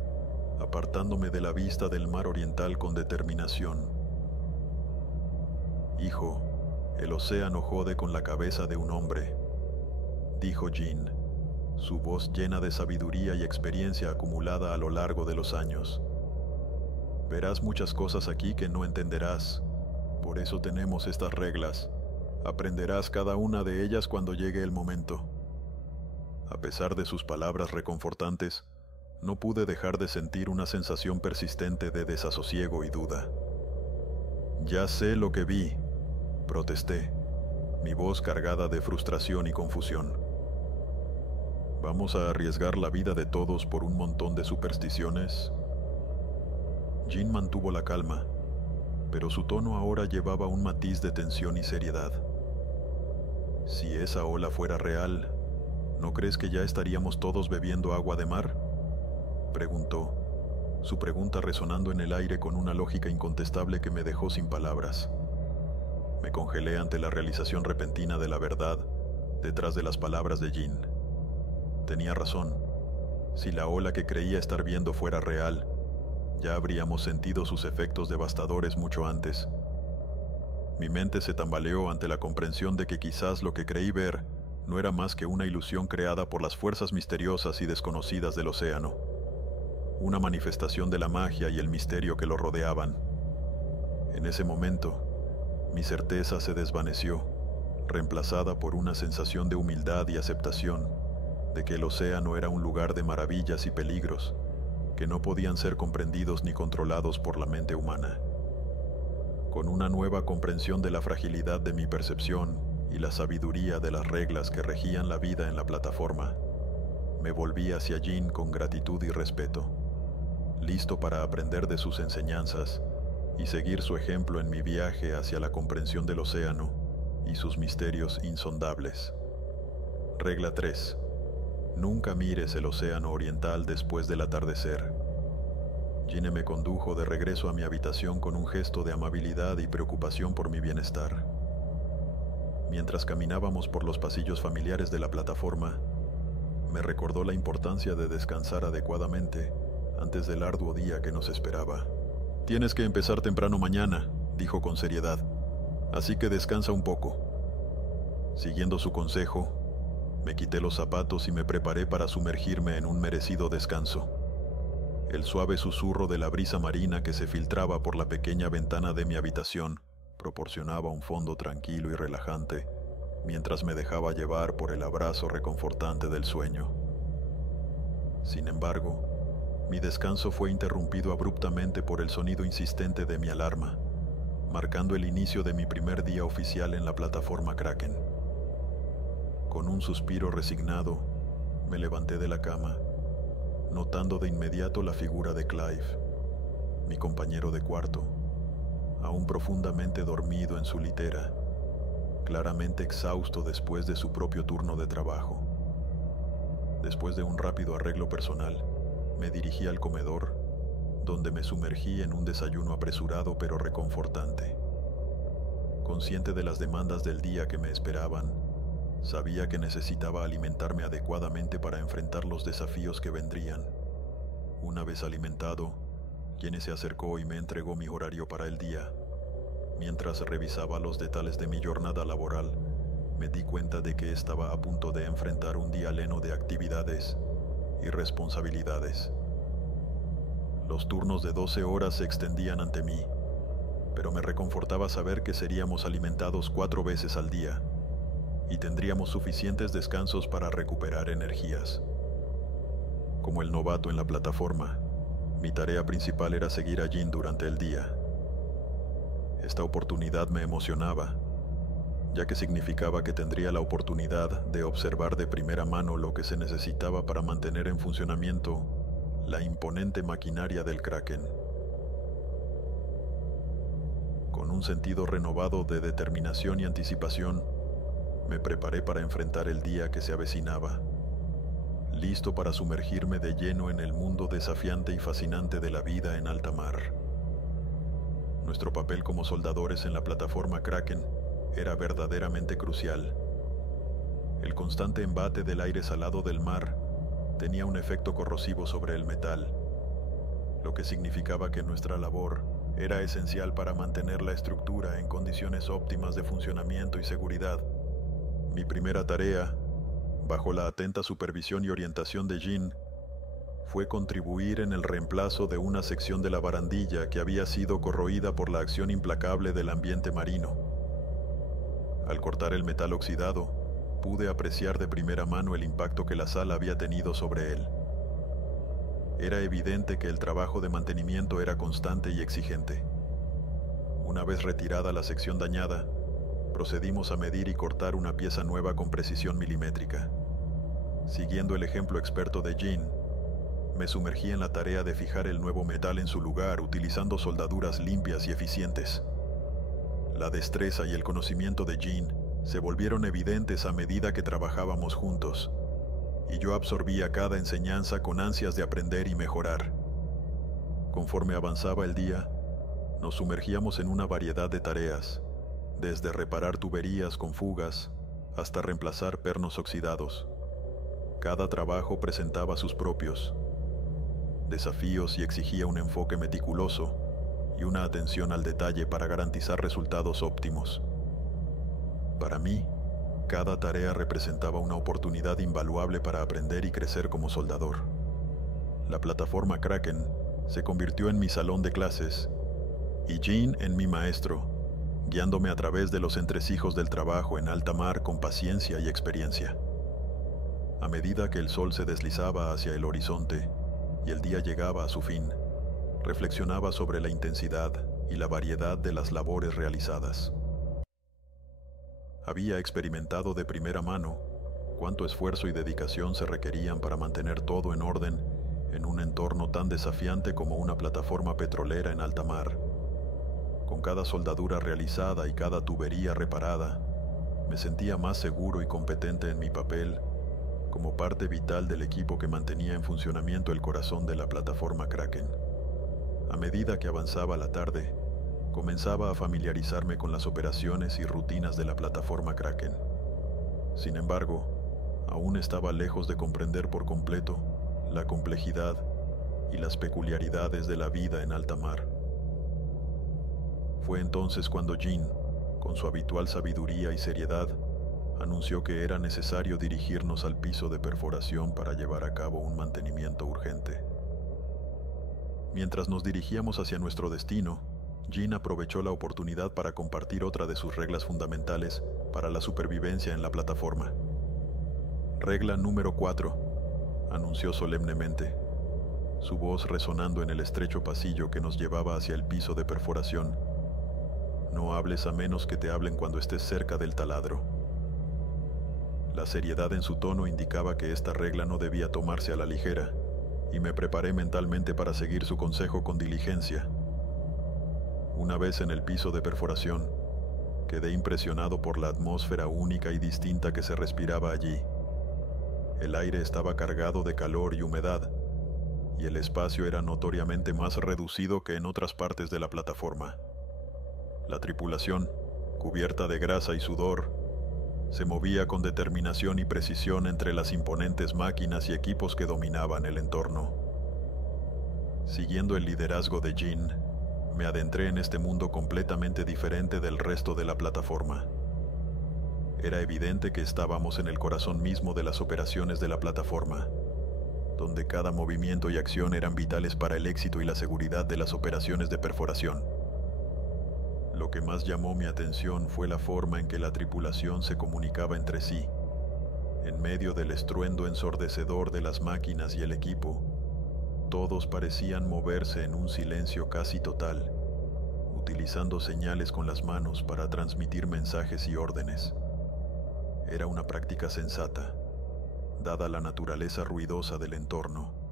apartándome de la vista del mar oriental con determinación. «Hijo, el océano jode con la cabeza de un hombre», dijo Jean, su voz llena de sabiduría y experiencia acumulada a lo largo de los años. «Verás muchas cosas aquí que no entenderás, por eso tenemos estas reglas. Aprenderás cada una de ellas cuando llegue el momento». A pesar de sus palabras reconfortantes, no pude dejar de sentir una sensación persistente de desasosiego y duda. «Ya sé lo que vi», protesté, mi voz cargada de frustración y confusión. ¿Vamos a arriesgar la vida de todos por un montón de supersticiones? Jean mantuvo la calma, pero su tono ahora llevaba un matiz de tensión y seriedad. Si esa ola fuera real, ¿no crees que ya estaríamos todos bebiendo agua de mar?, preguntó, su pregunta resonando en el aire con una lógica incontestable que me dejó sin palabras. Me congelé ante la realización repentina de la verdad detrás de las palabras de Jean. Tenía razón. Si la ola que creía estar viendo fuera real, ya habríamos sentido sus efectos devastadores mucho antes. Mi mente se tambaleó ante la comprensión de que quizás lo que creí ver no era más que una ilusión creada por las fuerzas misteriosas y desconocidas del océano, una manifestación de la magia y el misterio que lo rodeaban. En ese momento, mi certeza se desvaneció, reemplazada por una sensación de humildad y aceptación de que el océano era un lugar de maravillas y peligros que no podían ser comprendidos ni controlados por la mente humana. Con una nueva comprensión de la fragilidad de mi percepción y la sabiduría de las reglas que regían la vida en la plataforma, me volví hacia Jean con gratitud y respeto, listo para aprender de sus enseñanzas y seguir su ejemplo en mi viaje hacia la comprensión del océano y sus misterios insondables. Regla 3. Nunca mires el océano oriental después del atardecer. Jean me condujo de regreso a mi habitación con un gesto de amabilidad y preocupación por mi bienestar. Mientras caminábamos por los pasillos familiares de la plataforma, me recordó la importancia de descansar adecuadamente antes del arduo día que nos esperaba. «Tienes que empezar temprano mañana», dijo con seriedad, «así que descansa un poco». Siguiendo su consejo, me quité los zapatos y me preparé para sumergirme en un merecido descanso. El suave susurro de la brisa marina que se filtraba por la pequeña ventana de mi habitación proporcionaba un fondo tranquilo y relajante, mientras me dejaba llevar por el abrazo reconfortante del sueño. Sin embargo, mi descanso fue interrumpido abruptamente por el sonido insistente de mi alarma, marcando el inicio de mi primer día oficial en la plataforma Kraken. Con un suspiro resignado, me levanté de la cama, notando de inmediato la figura de Clive, mi compañero de cuarto, aún profundamente dormido en su litera, claramente exhausto después de su propio turno de trabajo. Después de un rápido arreglo personal, me dirigí al comedor, donde me sumergí en un desayuno apresurado pero reconfortante. Consciente de las demandas del día que me esperaban, sabía que necesitaba alimentarme adecuadamente para enfrentar los desafíos que vendrían. Una vez alimentado, Jenny se acercó y me entregó mi horario para el día. Mientras revisaba los detalles de mi jornada laboral, me di cuenta de que estaba a punto de enfrentar un día lleno de actividades y responsabilidades. Los turnos de 12 horas se extendían ante mí, pero me reconfortaba saber que seríamos alimentados 4 veces al día y tendríamos suficientes descansos para recuperar energías. Como el novato en la plataforma, mi tarea principal era seguir a Jean durante el día. Esta oportunidad me emocionaba, ya que significaba que tendría la oportunidad de observar de primera mano lo que se necesitaba para mantener en funcionamiento la imponente maquinaria del Kraken. Con un sentido renovado de determinación y anticipación, me preparé para enfrentar el día que se avecinaba, listo para sumergirme de lleno en el mundo desafiante y fascinante de la vida en alta mar. Nuestro papel como soldadores en la plataforma Kraken era verdaderamente crucial. El constante embate del aire salado del mar tenía un efecto corrosivo sobre el metal, lo que significaba que nuestra labor era esencial para mantener la estructura en condiciones óptimas de funcionamiento y seguridad. Mi primera tarea, bajo la atenta supervisión y orientación de Jean, fue contribuir en el reemplazo de una sección de la barandilla que había sido corroída por la acción implacable del ambiente marino. Al cortar el metal oxidado, pude apreciar de primera mano el impacto que la sal había tenido sobre él. Era evidente que el trabajo de mantenimiento era constante y exigente. Una vez retirada la sección dañada, procedimos a medir y cortar una pieza nueva con precisión milimétrica. Siguiendo el ejemplo experto de Jean, Me sumergí en la tarea de fijar el nuevo metal en su lugar utilizando soldaduras limpias y eficientes. La destreza y el conocimiento de Jean se volvieron evidentes a medida que trabajábamos juntos, y yo absorbía cada enseñanza con ansias de aprender y mejorar. Conforme avanzaba el día, nos sumergíamos en una variedad de tareas, desde reparar tuberías con fugas hasta reemplazar pernos oxidados. Cada trabajo presentaba sus propios desafíos y exigía un enfoque meticuloso y una atención al detalle para garantizar resultados óptimos. Para mí, cada tarea representaba una oportunidad invaluable para aprender y crecer como soldador. La plataforma Kraken se convirtió en mi salón de clases y Jean en mi maestro, guiándome a través de los entresijos del trabajo en alta mar con paciencia y experiencia. A medida que el sol se deslizaba hacia el horizonte y el día llegaba a su fin, reflexionaba sobre la intensidad y la variedad de las labores realizadas. Había experimentado de primera mano cuánto esfuerzo y dedicación se requerían para mantener todo en orden en un entorno tan desafiante como una plataforma petrolera en alta mar. Con cada soldadura realizada y cada tubería reparada, me sentía más seguro y competente en mi papel como parte vital del equipo que mantenía en funcionamiento el corazón de la plataforma Kraken. A medida que avanzaba la tarde, comenzaba a familiarizarme con las operaciones y rutinas de la plataforma Kraken. Sin embargo, aún estaba lejos de comprender por completo la complejidad y las peculiaridades de la vida en alta mar. Fue entonces cuando Jean, con su habitual sabiduría y seriedad, anunció que era necesario dirigirnos al piso de perforación para llevar a cabo un mantenimiento urgente. Mientras nos dirigíamos hacia nuestro destino, Jean aprovechó la oportunidad para compartir otra de sus reglas fundamentales para la supervivencia en la plataforma. Regla número 4, anunció solemnemente, su voz resonando en el estrecho pasillo que nos llevaba hacia el piso de perforación. No hables a menos que te hablen cuando estés cerca del taladro. La seriedad en su tono indicaba que esta regla no debía tomarse a la ligera, y me preparé mentalmente para seguir su consejo con diligencia. Una vez en el piso de perforación, quedé impresionado por la atmósfera única y distinta que se respiraba allí. El aire estaba cargado de calor y humedad, y el espacio era notoriamente más reducido que en otras partes de la plataforma. La tripulación, cubierta de grasa y sudor, se movía con determinación y precisión entre las imponentes máquinas y equipos que dominaban el entorno. Siguiendo el liderazgo de Jean, me adentré en este mundo completamente diferente del resto de la plataforma. Era evidente que estábamos en el corazón mismo de las operaciones de la plataforma, donde cada movimiento y acción eran vitales para el éxito y la seguridad de las operaciones de perforación. Lo que más llamó mi atención fue la forma en que la tripulación se comunicaba entre sí. En medio del estruendo ensordecedor de las máquinas y el equipo, todos parecían moverse en un silencio casi total, utilizando señales con las manos para transmitir mensajes y órdenes. Era una práctica sensata, dada la naturaleza ruidosa del entorno.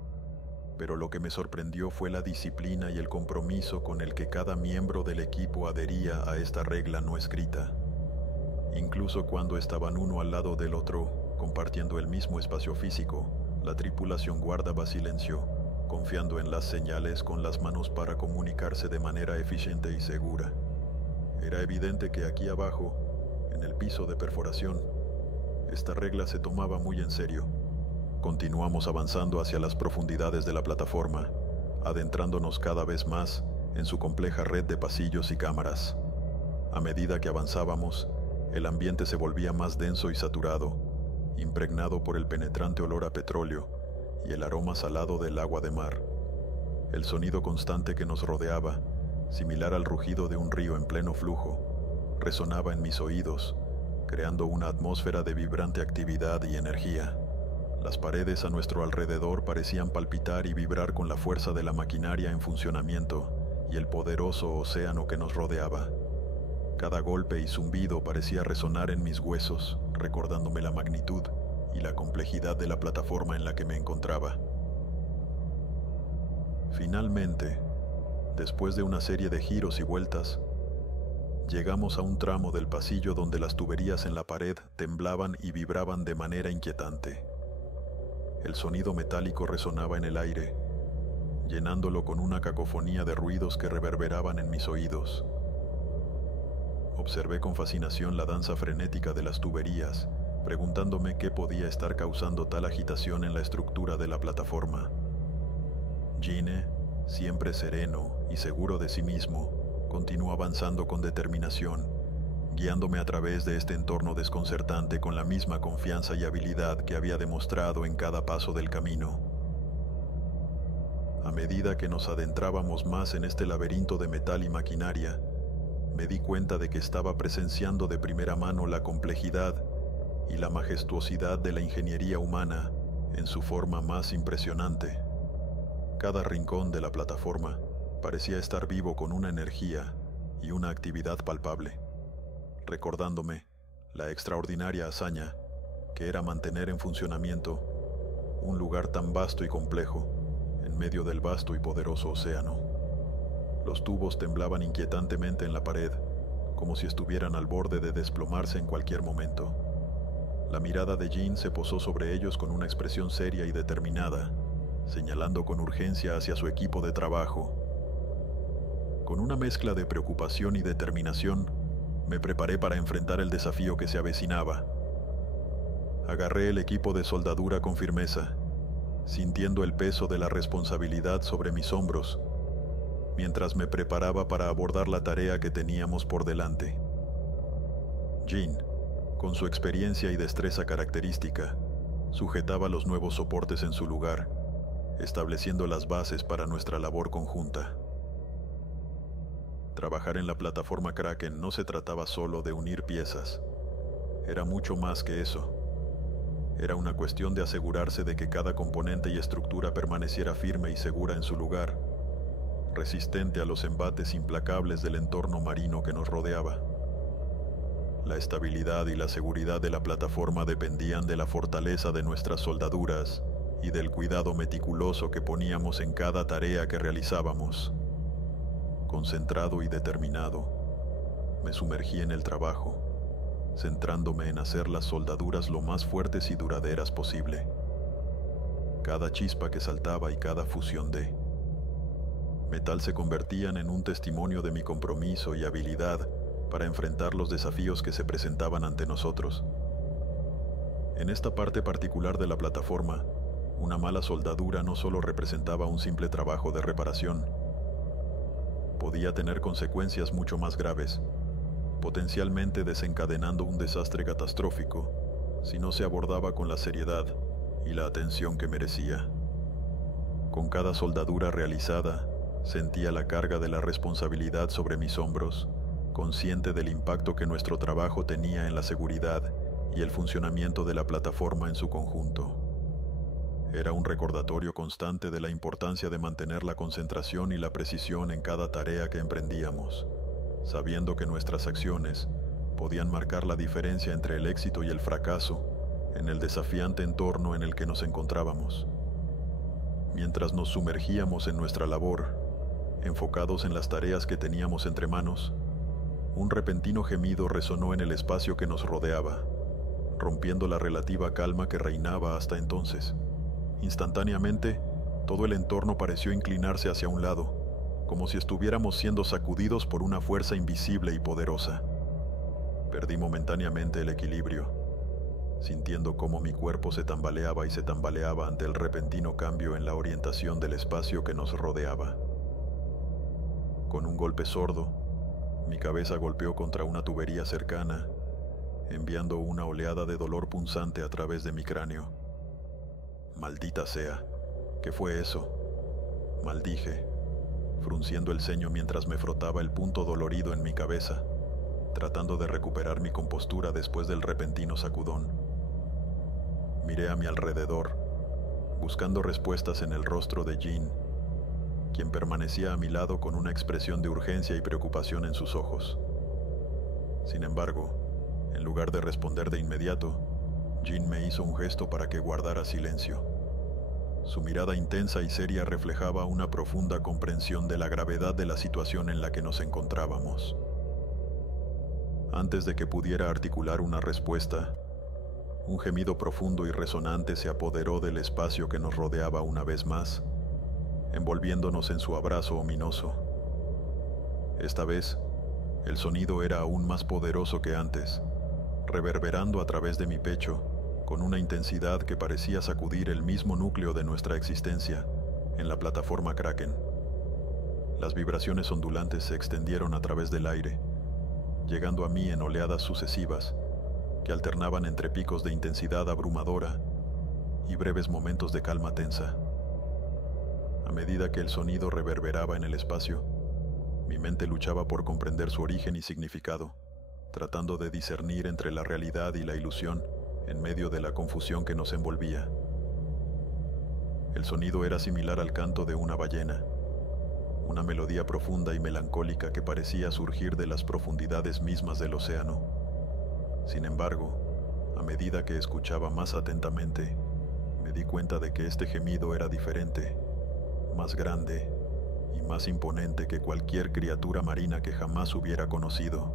Pero lo que me sorprendió fue la disciplina y el compromiso con el que cada miembro del equipo adhería a esta regla no escrita. Incluso cuando estaban uno al lado del otro, compartiendo el mismo espacio físico, la tripulación guardaba silencio, confiando en las señales con las manos para comunicarse de manera eficiente y segura. Era evidente que aquí abajo, en el piso de perforación, esta regla se tomaba muy en serio. Continuamos avanzando hacia las profundidades de la plataforma, adentrándonos cada vez más en su compleja red de pasillos y cámaras. A medida que avanzábamos, el ambiente se volvía más denso y saturado, impregnado por el penetrante olor a petróleo y el aroma salado del agua de mar. El sonido constante que nos rodeaba, similar al rugido de un río en pleno flujo, resonaba en mis oídos, creando una atmósfera de vibrante actividad y energía. Las paredes a nuestro alrededor parecían palpitar y vibrar con la fuerza de la maquinaria en funcionamiento y el poderoso océano que nos rodeaba. Cada golpe y zumbido parecía resonar en mis huesos, recordándome la magnitud y la complejidad de la plataforma en la que me encontraba. Finalmente, después de una serie de giros y vueltas, llegamos a un tramo del pasillo donde las tuberías en la pared temblaban y vibraban de manera inquietante. El sonido metálico resonaba en el aire, llenándolo con una cacofonía de ruidos que reverberaban en mis oídos. Observé con fascinación la danza frenética de las tuberías, preguntándome qué podía estar causando tal agitación en la estructura de la plataforma. Gene, siempre sereno y seguro de sí mismo, continuó avanzando con determinación, guiándome a través de este entorno desconcertante con la misma confianza y habilidad que había demostrado en cada paso del camino. A medida que nos adentrábamos más en este laberinto de metal y maquinaria, me di cuenta de que estaba presenciando de primera mano la complejidad y la majestuosidad de la ingeniería humana en su forma más impresionante. Cada rincón de la plataforma parecía estar vivo con una energía y una actividad palpable, recordándome la extraordinaria hazaña que era mantener en funcionamiento un lugar tan vasto y complejo en medio del vasto y poderoso océano. Los tubos temblaban inquietantemente en la pared, como si estuvieran al borde de desplomarse en cualquier momento. La mirada de Jean se posó sobre ellos con una expresión seria y determinada, señalando con urgencia hacia su equipo de trabajo. Con una mezcla de preocupación y determinación, me preparé para enfrentar el desafío que se avecinaba. Agarré el equipo de soldadura con firmeza, sintiendo el peso de la responsabilidad sobre mis hombros, mientras me preparaba para abordar la tarea que teníamos por delante. Jean, con su experiencia y destreza característica, sujetaba los nuevos soportes en su lugar, estableciendo las bases para nuestra labor conjunta. Trabajar en la plataforma Kraken no se trataba solo de unir piezas. Era mucho más que eso. Era una cuestión de asegurarse de que cada componente y estructura permaneciera firme y segura en su lugar, resistente a los embates implacables del entorno marino que nos rodeaba. La estabilidad y la seguridad de la plataforma dependían de la fortaleza de nuestras soldaduras y del cuidado meticuloso que poníamos en cada tarea que realizábamos. Concentrado y determinado, me sumergí en el trabajo, centrándome en hacer las soldaduras lo más fuertes y duraderas posible. Cada chispa que saltaba y cada fusión de metal se convertían en un testimonio de mi compromiso y habilidad para enfrentar los desafíos que se presentaban ante nosotros. En esta parte particular de la plataforma, una mala soldadura no solo representaba un simple trabajo de reparación, podía tener consecuencias mucho más graves, potencialmente desencadenando un desastre catastrófico si no se abordaba con la seriedad y la atención que merecía. Con cada soldadura realizada, sentía la carga de la responsabilidad sobre mis hombros, consciente del impacto que nuestro trabajo tenía en la seguridad y el funcionamiento de la plataforma en su conjunto. Era un recordatorio constante de la importancia de mantener la concentración y la precisión en cada tarea que emprendíamos, sabiendo que nuestras acciones podían marcar la diferencia entre el éxito y el fracaso en el desafiante entorno en el que nos encontrábamos. Mientras nos sumergíamos en nuestra labor, enfocados en las tareas que teníamos entre manos, un repentino gemido resonó en el espacio que nos rodeaba, rompiendo la relativa calma que reinaba hasta entonces. Instantáneamente, todo el entorno pareció inclinarse hacia un lado, como si estuviéramos siendo sacudidos por una fuerza invisible y poderosa. Perdí momentáneamente el equilibrio, sintiendo cómo mi cuerpo se tambaleaba y se tambaleaba ante el repentino cambio en la orientación del espacio que nos rodeaba. Con un golpe sordo, mi cabeza golpeó contra una tubería cercana, enviando una oleada de dolor punzante a través de mi cráneo. Maldita sea, ¿qué fue eso?, maldije, frunciendo el ceño mientras me frotaba el punto dolorido en mi cabeza, tratando de recuperar mi compostura después del repentino sacudón. Miré a mi alrededor, buscando respuestas en el rostro de Jean, quien permanecía a mi lado con una expresión de urgencia y preocupación en sus ojos. Sin embargo, en lugar de responder de inmediato, Jean me hizo un gesto para que guardara silencio. Su mirada intensa y seria reflejaba una profunda comprensión de la gravedad de la situación en la que nos encontrábamos. Antes de que pudiera articular una respuesta, un gemido profundo y resonante se apoderó del espacio que nos rodeaba una vez más, envolviéndonos en su abrazo ominoso. Esta vez, el sonido era aún más poderoso que antes, reverberando a través de mi pecho, con una intensidad que parecía sacudir el mismo núcleo de nuestra existencia, en la plataforma Kraken. Las vibraciones ondulantes se extendieron a través del aire, llegando a mí en oleadas sucesivas, que alternaban entre picos de intensidad abrumadora y breves momentos de calma tensa. A medida que el sonido reverberaba en el espacio, mi mente luchaba por comprender su origen y significado, tratando de discernir entre la realidad y la ilusión en medio de la confusión que nos envolvía. El sonido era similar al canto de una ballena, una melodía profunda y melancólica que parecía surgir de las profundidades mismas del océano. Sin embargo, a medida que escuchaba más atentamente, me di cuenta de que este gemido era diferente, más grande y más imponente que cualquier criatura marina que jamás hubiera conocido.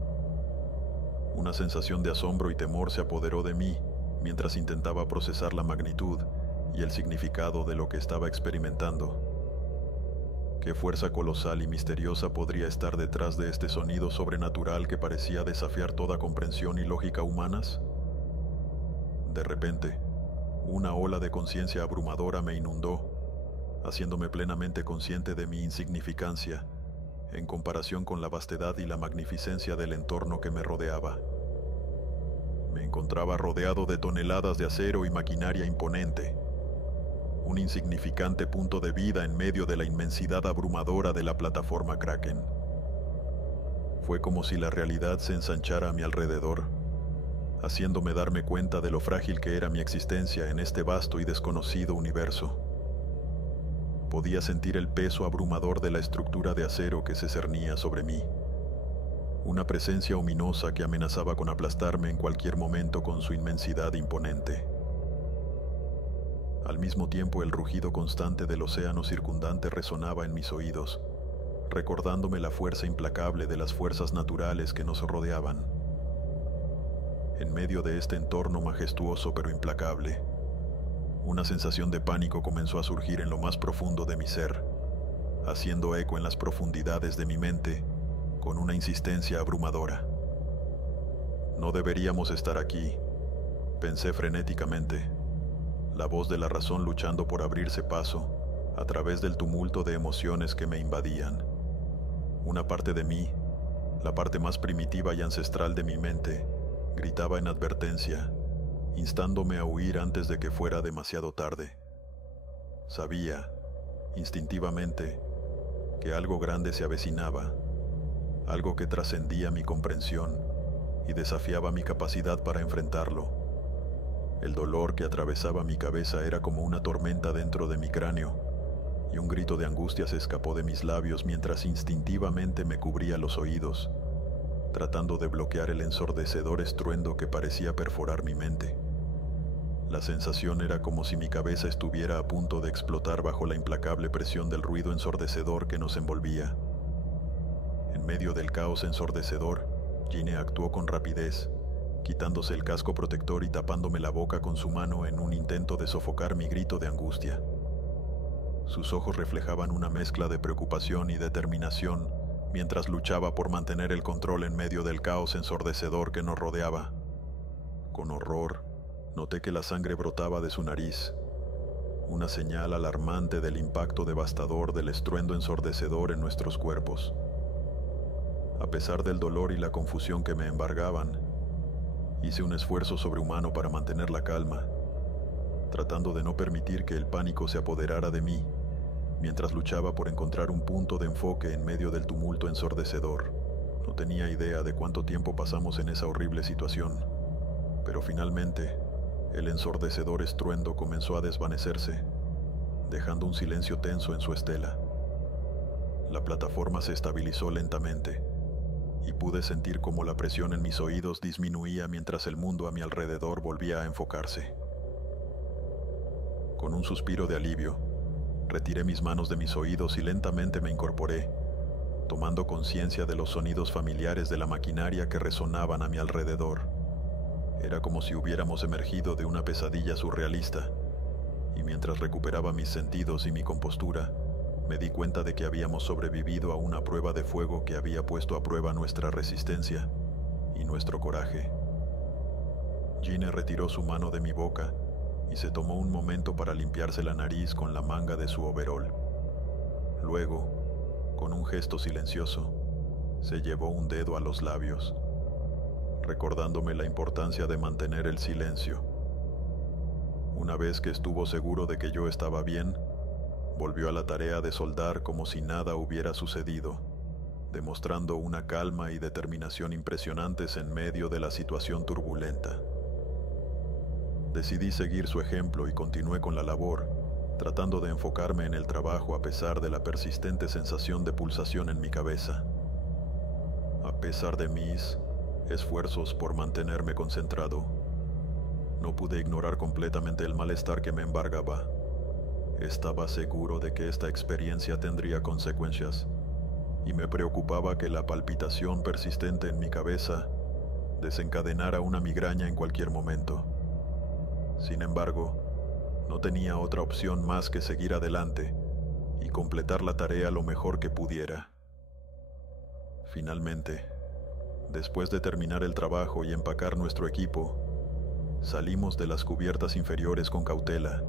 Una sensación de asombro y temor se apoderó de mí mientras intentaba procesar la magnitud y el significado de lo que estaba experimentando. ¿Qué fuerza colosal y misteriosa podría estar detrás de este sonido sobrenatural que parecía desafiar toda comprensión y lógica humanas? De repente, una ola de conciencia abrumadora me inundó, haciéndome plenamente consciente de mi insignificancia en comparación con la vastedad y la magnificencia del entorno que me rodeaba. Me encontraba rodeado de toneladas de acero y maquinaria imponente, un insignificante punto de vida en medio de la inmensidad abrumadora de la plataforma Kraken. Fue como si la realidad se ensanchara a mi alrededor, haciéndome darme cuenta de lo frágil que era mi existencia en este vasto y desconocido universo. Podía sentir el peso abrumador de la estructura de acero que se cernía sobre mí, una presencia ominosa que amenazaba con aplastarme en cualquier momento con su inmensidad imponente. Al mismo tiempo, el rugido constante del océano circundante resonaba en mis oídos, recordándome la fuerza implacable de las fuerzas naturales que nos rodeaban. En medio de este entorno majestuoso pero implacable, una sensación de pánico comenzó a surgir en lo más profundo de mi ser, haciendo eco en las profundidades de mi mente con una insistencia abrumadora. No deberíamos estar aquí, pensé frenéticamente, la voz de la razón luchando por abrirse paso a través del tumulto de emociones que me invadían. Una parte de mí, la parte más primitiva y ancestral de mi mente, gritaba en advertencia, instándome a huir antes de que fuera demasiado tarde. Sabía, instintivamente, que algo grande se avecinaba, algo que trascendía mi comprensión y desafiaba mi capacidad para enfrentarlo. El dolor que atravesaba mi cabeza era como una tormenta dentro de mi cráneo, y un grito de angustia se escapó de mis labios mientras instintivamente me cubría los oídos, tratando de bloquear el ensordecedor estruendo que parecía perforar mi mente. La sensación era como si mi cabeza estuviera a punto de explotar bajo la implacable presión del ruido ensordecedor que nos envolvía. En medio del caos ensordecedor, Gine actuó con rapidez, quitándose el casco protector y tapándome la boca con su mano en un intento de sofocar mi grito de angustia. Sus ojos reflejaban una mezcla de preocupación y determinación mientras luchaba por mantener el control en medio del caos ensordecedor que nos rodeaba. Con horror, noté que la sangre brotaba de su nariz, una señal alarmante del impacto devastador del estruendo ensordecedor en nuestros cuerpos. A pesar del dolor y la confusión que me embargaban, hice un esfuerzo sobrehumano para mantener la calma, tratando de no permitir que el pánico se apoderara de mí, mientras luchaba por encontrar un punto de enfoque en medio del tumulto ensordecedor. No tenía idea de cuánto tiempo pasamos en esa horrible situación, pero finalmente, el ensordecedor estruendo comenzó a desvanecerse, dejando un silencio tenso en su estela. La plataforma se estabilizó lentamente, y pude sentir cómo la presión en mis oídos disminuía mientras el mundo a mi alrededor volvía a enfocarse. Con un suspiro de alivio, retiré mis manos de mis oídos y lentamente me incorporé, tomando conciencia de los sonidos familiares de la maquinaria que resonaban a mi alrededor. Era como si hubiéramos emergido de una pesadilla surrealista, y mientras recuperaba mis sentidos y mi compostura, me di cuenta de que habíamos sobrevivido a una prueba de fuego que había puesto a prueba nuestra resistencia y nuestro coraje. Jeanne retiró su mano de mi boca y se tomó un momento para limpiarse la nariz con la manga de su overol. Luego, con un gesto silencioso, se llevó un dedo a los labios, recordándome la importancia de mantener el silencio. Una vez que estuvo seguro de que yo estaba bien, volvió a la tarea de soldar como si nada hubiera sucedido, demostrando una calma y determinación impresionantes en medio de la situación turbulenta. Decidí seguir su ejemplo y continué con la labor, tratando de enfocarme en el trabajo a pesar de la persistente sensación de pulsación en mi cabeza. A pesar de mis esfuerzos por mantenerme concentrado, no pude ignorar completamente el malestar que me embargaba. Estaba seguro de que esta experiencia tendría consecuencias, y me preocupaba que la palpitación persistente en mi cabeza desencadenara una migraña en cualquier momento. Sin embargo, no tenía otra opción más que seguir adelante y completar la tarea lo mejor que pudiera. Finalmente, después de terminar el trabajo y empacar nuestro equipo, salimos de las cubiertas inferiores con cautela,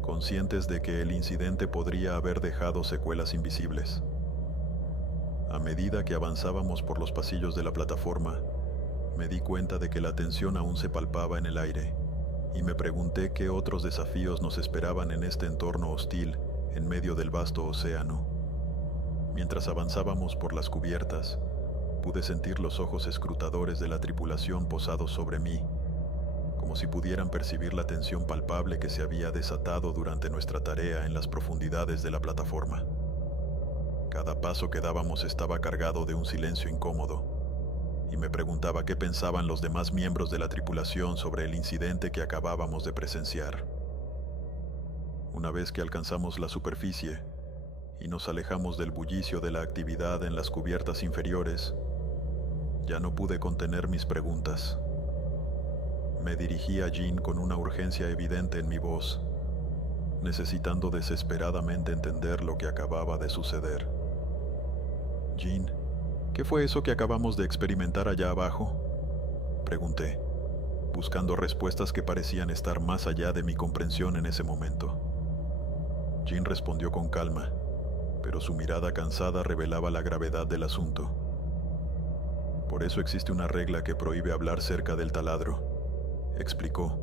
conscientes de que el incidente podría haber dejado secuelas invisibles. A medida que avanzábamos por los pasillos de la plataforma, me di cuenta de que la tensión aún se palpaba en el aire, y me pregunté qué otros desafíos nos esperaban en este entorno hostil en medio del vasto océano. Mientras avanzábamos por las cubiertas, pude sentir los ojos escrutadores de la tripulación posados sobre mí, como si pudieran percibir la tensión palpable que se había desatado durante nuestra tarea en las profundidades de la plataforma. Cada paso que dábamos estaba cargado de un silencio incómodo, y me preguntaba qué pensaban los demás miembros de la tripulación sobre el incidente que acabábamos de presenciar. Una vez que alcanzamos la superficie y nos alejamos del bullicio de la actividad en las cubiertas inferiores, ya no pude contener mis preguntas. Me dirigí a Jeanne con una urgencia evidente en mi voz, necesitando desesperadamente entender lo que acababa de suceder. Jeanne, ¿qué fue eso que acabamos de experimentar allá abajo?, pregunté, buscando respuestas que parecían estar más allá de mi comprensión en ese momento. Jeanne respondió con calma, pero su mirada cansada revelaba la gravedad del asunto. Por eso existe una regla que prohíbe hablar cerca del taladro, explicó,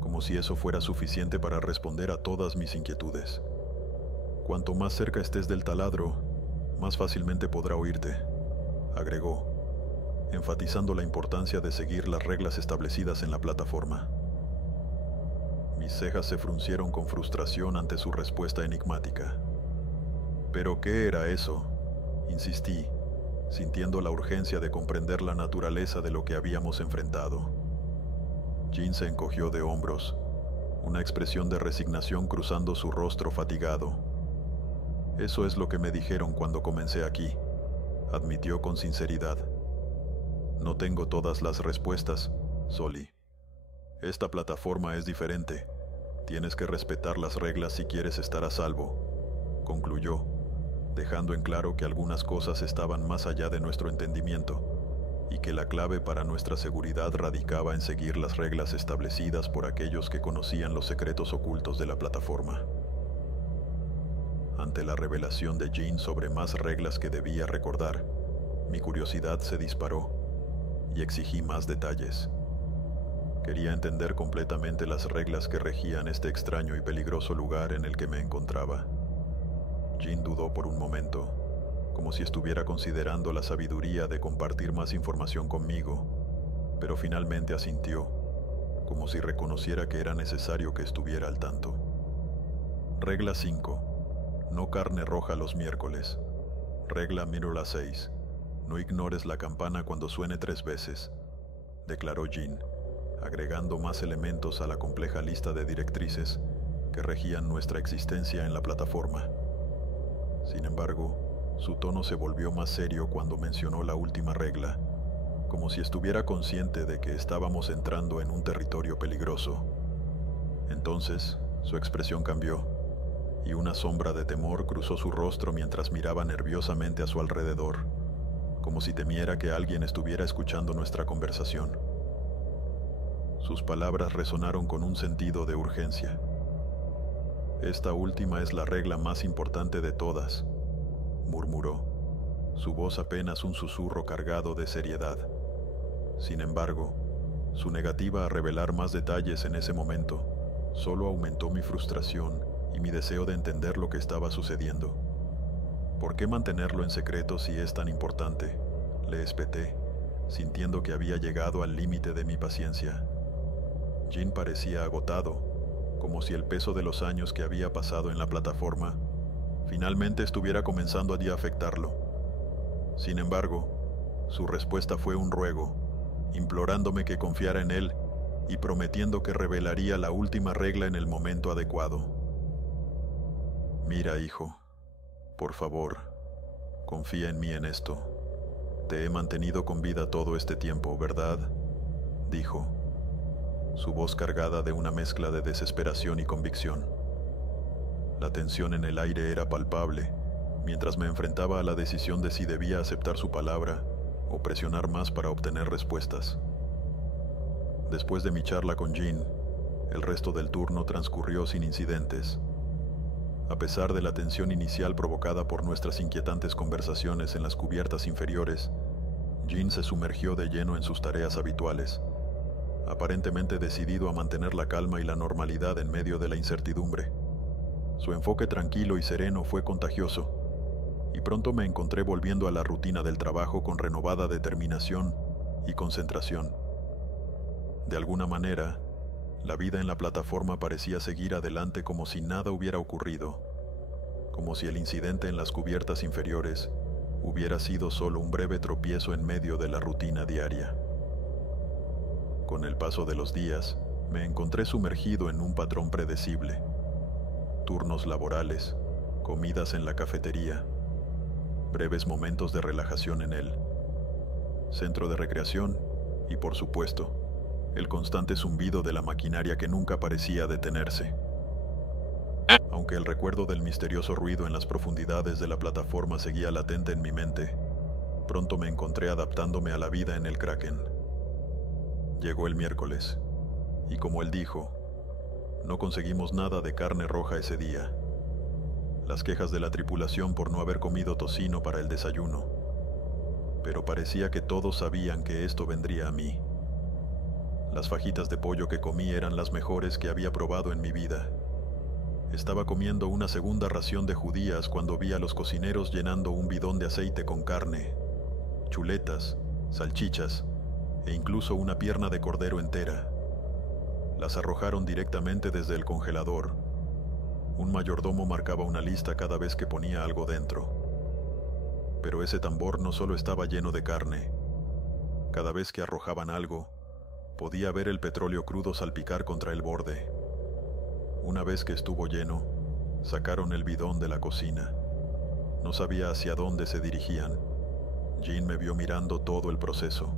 como si eso fuera suficiente para responder a todas mis inquietudes. Cuanto más cerca estés del taladro, más fácilmente podrá oírte, agregó, enfatizando la importancia de seguir las reglas establecidas en la plataforma. Mis cejas se fruncieron con frustración ante su respuesta enigmática. ¿Pero qué era eso?, insistí, sintiendo la urgencia de comprender la naturaleza de lo que habíamos enfrentado. Jeanne se encogió de hombros, una expresión de resignación cruzando su rostro fatigado. Eso es lo que me dijeron cuando comencé aquí, admitió con sinceridad. No tengo todas las respuestas, Soli. Esta plataforma es diferente. Tienes que respetar las reglas si quieres estar a salvo, concluyó, dejando en claro que algunas cosas estaban más allá de nuestro entendimiento y que la clave para nuestra seguridad radicaba en seguir las reglas establecidas por aquellos que conocían los secretos ocultos de la plataforma. Ante la revelación de Jeanne sobre más reglas que debía recordar, mi curiosidad se disparó y exigí más detalles. Quería entender completamente las reglas que regían este extraño y peligroso lugar en el que me encontraba. Jeanne dudó por un momento, como si estuviera considerando la sabiduría de compartir más información conmigo, pero finalmente asintió, como si reconociera que era necesario que estuviera al tanto. Regla 5. No carne roja los miércoles. Regla número 6. No ignores la campana cuando suene 3 veces, declaró Jeanne, agregando más elementos a la compleja lista de directrices que regían nuestra existencia en la plataforma. Sin embargo, su tono se volvió más serio cuando mencionó la última regla, como si estuviera consciente de que estábamos entrando en un territorio peligroso. Entonces, su expresión cambió, y una sombra de temor cruzó su rostro mientras miraba nerviosamente a su alrededor, como si temiera que alguien estuviera escuchando nuestra conversación. Sus palabras resonaron con un sentido de urgencia. «Esta última es la regla más importante de todas», murmuró, su voz apenas un susurro cargado de seriedad. Sin embargo, su negativa a revelar más detalles en ese momento solo aumentó mi frustración y mi deseo de entender lo que estaba sucediendo. «¿Por qué mantenerlo en secreto si es tan importante?», le espeté, sintiendo que había llegado al límite de mi paciencia. Jin parecía agotado, como si el peso de los años que había pasado en la plataforma finalmente estuviera comenzando a afectarlo. Sin embargo, su respuesta fue un ruego, implorándome que confiara en él y prometiendo que revelaría la última regla en el momento adecuado. «Mira, hijo, por favor, confía en mí en esto. Te he mantenido con vida todo este tiempo, ¿verdad?», dijo, su voz cargada de una mezcla de desesperación y convicción. La tensión en el aire era palpable, mientras me enfrentaba a la decisión de si debía aceptar su palabra o presionar más para obtener respuestas. Después de mi charla con Jin, el resto del turno transcurrió sin incidentes. A pesar de la tensión inicial provocada por nuestras inquietantes conversaciones en las cubiertas inferiores, Jin se sumergió de lleno en sus tareas habituales, aparentemente decidido a mantener la calma y la normalidad en medio de la incertidumbre. Su enfoque tranquilo y sereno fue contagioso, y pronto me encontré volviendo a la rutina del trabajo con renovada determinación y concentración. De alguna manera, la vida en la plataforma parecía seguir adelante como si nada hubiera ocurrido, como si el incidente en las cubiertas inferiores hubiera sido solo un breve tropiezo en medio de la rutina diaria. Con el paso de los días, me encontré sumergido en un patrón predecible. Turnos laborales, comidas en la cafetería, breves momentos de relajación en el centro de recreación y, por supuesto, el constante zumbido de la maquinaria que nunca parecía detenerse. Aunque el recuerdo del misterioso ruido en las profundidades de la plataforma seguía latente en mi mente, pronto me encontré adaptándome a la vida en el Kraken. Llegó el miércoles, y como él dijo, no conseguimos nada de carne roja ese día. Las quejas de la tripulación por no haber comido tocino para el desayuno, pero parecía que todos sabían que esto vendría a mí. Las fajitas de pollo que comí eran las mejores que había probado en mi vida. Estaba comiendo una segunda ración de judías cuando vi a los cocineros llenando un bidón de aceite con carne, chuletas, salchichas e incluso una pierna de cordero entera. Las arrojaron directamente desde el congelador. Un mayordomo marcaba una lista cada vez que ponía algo dentro. Pero ese tambor no solo estaba lleno de carne. Cada vez que arrojaban algo, podía ver el petróleo crudo salpicar contra el borde. Una vez que estuvo lleno, sacaron el bidón de la cocina. No sabía hacia dónde se dirigían. Jin me vio mirando todo el proceso.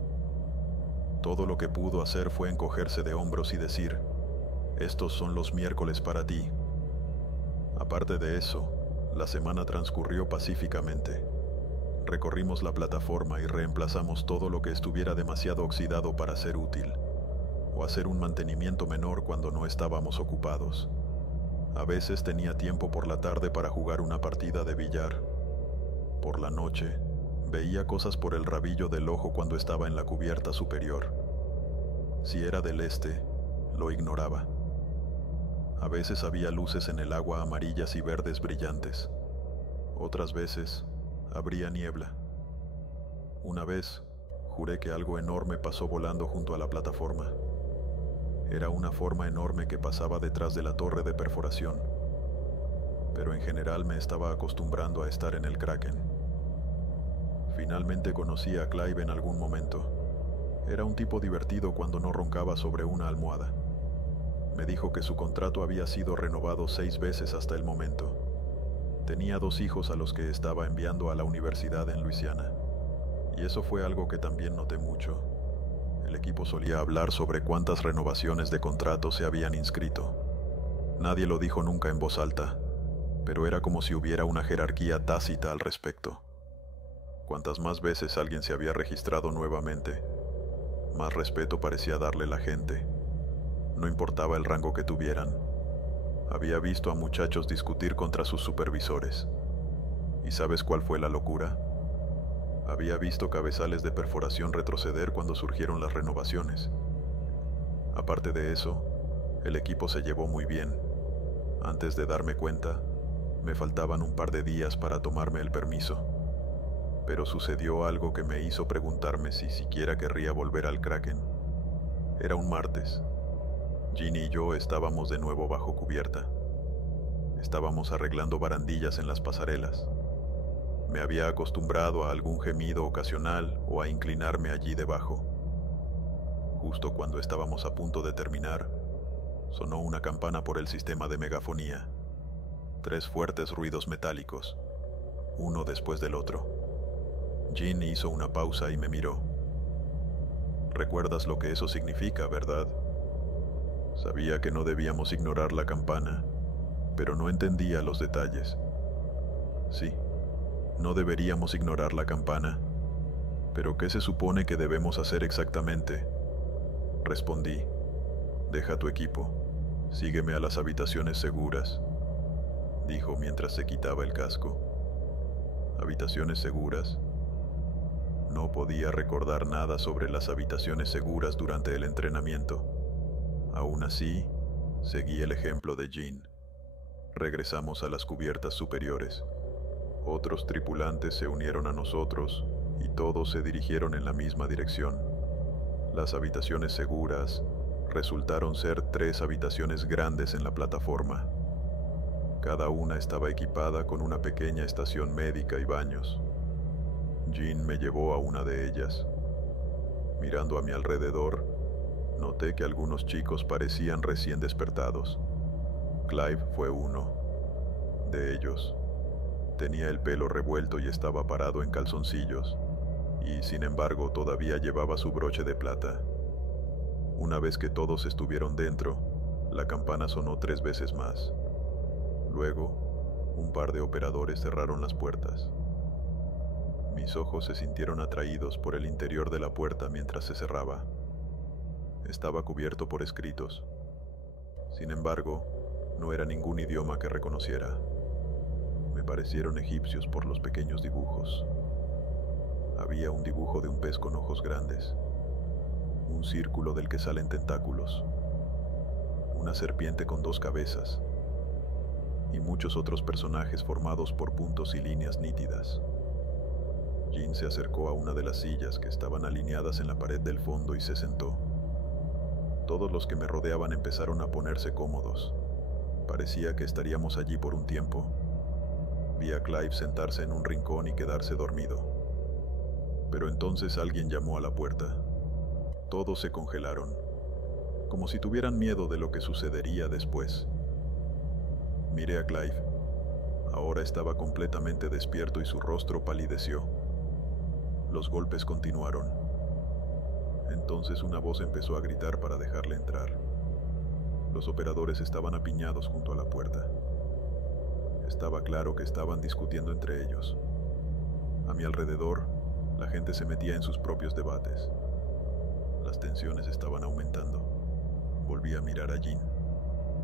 Todo lo que pudo hacer fue encogerse de hombros y decir, «Estos son los miércoles para ti». Aparte de eso, la semana transcurrió pacíficamente. Recorrimos la plataforma y reemplazamos todo lo que estuviera demasiado oxidado para ser útil, o hacer un mantenimiento menor cuando no estábamos ocupados. A veces tenía tiempo por la tarde para jugar una partida de billar. Por la noche, veía cosas por el rabillo del ojo cuando estaba en la cubierta superior. Si era del este, lo ignoraba. A veces había luces en el agua amarillas y verdes brillantes. Otras veces, habría niebla. Una vez, juré que algo enorme pasó volando junto a la plataforma. Era una forma enorme que pasaba detrás de la torre de perforación. Pero en general me estaba acostumbrando a estar en el Kraken. Finalmente conocí a Clive en algún momento. Era un tipo divertido cuando no roncaba sobre una almohada. Me dijo que su contrato había sido renovado 6 veces hasta el momento. Tenía 2 hijos a los que estaba enviando a la universidad en Luisiana. Y eso fue algo que también noté mucho. El equipo solía hablar sobre cuántas renovaciones de contrato se habían inscrito. Nadie lo dijo nunca en voz alta, pero era como si hubiera una jerarquía tácita al respecto. Cuantas más veces alguien se había registrado nuevamente, más respeto parecía darle la gente. No importaba el rango que tuvieran. Había visto a muchachos discutir contra sus supervisores. ¿Y sabes cuál fue la locura? Había visto cabezales de perforación retroceder cuando surgieron las renovaciones. Aparte de eso, el equipo se llevó muy bien. Antes de darme cuenta, me faltaban un par de días para tomarme el permiso. Pero sucedió algo que me hizo preguntarme si siquiera querría volver al Kraken. Era un martes. Ginny y yo estábamos de nuevo bajo cubierta. Estábamos arreglando barandillas en las pasarelas. Me había acostumbrado a algún gemido ocasional o a inclinarme allí debajo. Justo cuando estábamos a punto de terminar, sonó una campana por el sistema de megafonía. 3 fuertes ruidos metálicos, uno después del otro. Jean hizo una pausa y me miró. ¿Recuerdas lo que eso significa, verdad? Sabía que no debíamos ignorar la campana, pero no entendía los detalles. Sí, no deberíamos ignorar la campana, pero ¿qué se supone que debemos hacer exactamente? Respondí. Deja tu equipo. Sígueme a las habitaciones seguras, dijo mientras se quitaba el casco. ¿Habitaciones seguras? No podía recordar nada sobre las habitaciones seguras durante el entrenamiento. Aún así, seguí el ejemplo de Jean. Regresamos a las cubiertas superiores. Otros tripulantes se unieron a nosotros y todos se dirigieron en la misma dirección. Las habitaciones seguras resultaron ser 3 habitaciones grandes en la plataforma. Cada una estaba equipada con una pequeña estación médica y baños. Jean me llevó a una de ellas. Mirando a mi alrededor, noté que algunos chicos parecían recién despertados. Clive fue uno de ellos. Tenía el pelo revuelto y estaba parado en calzoncillos, y sin embargo todavía llevaba su broche de plata. Una vez que todos estuvieron dentro, la campana sonó 3 veces más. Luego, un par de operadores cerraron las puertas. Mis ojos se sintieron atraídos por el interior de la puerta mientras se cerraba. Estaba cubierto por escritos. Sin embargo, no era ningún idioma que reconociera. Me parecieron egipcios por los pequeños dibujos. Había un dibujo de un pez con ojos grandes, un círculo del que salen tentáculos, una serpiente con 2 cabezas, y muchos otros personajes formados por puntos y líneas nítidas. Jean se acercó a una de las sillas que estaban alineadas en la pared del fondo y se sentó. Todos los que me rodeaban empezaron a ponerse cómodos. Parecía que estaríamos allí por un tiempo. Vi a Clive sentarse en un rincón y quedarse dormido. Pero entonces alguien llamó a la puerta. Todos se congelaron, como si tuvieran miedo de lo que sucedería después. Miré a Clive. Ahora estaba completamente despierto y su rostro palideció. Los golpes continuaron. Entonces una voz empezó a gritar para dejarle entrar. Los operadores estaban apiñados junto a la puerta. Estaba claro que estaban discutiendo entre ellos. A mi alrededor, la gente se metía en sus propios debates. Las tensiones estaban aumentando. Volví a mirar a Jean,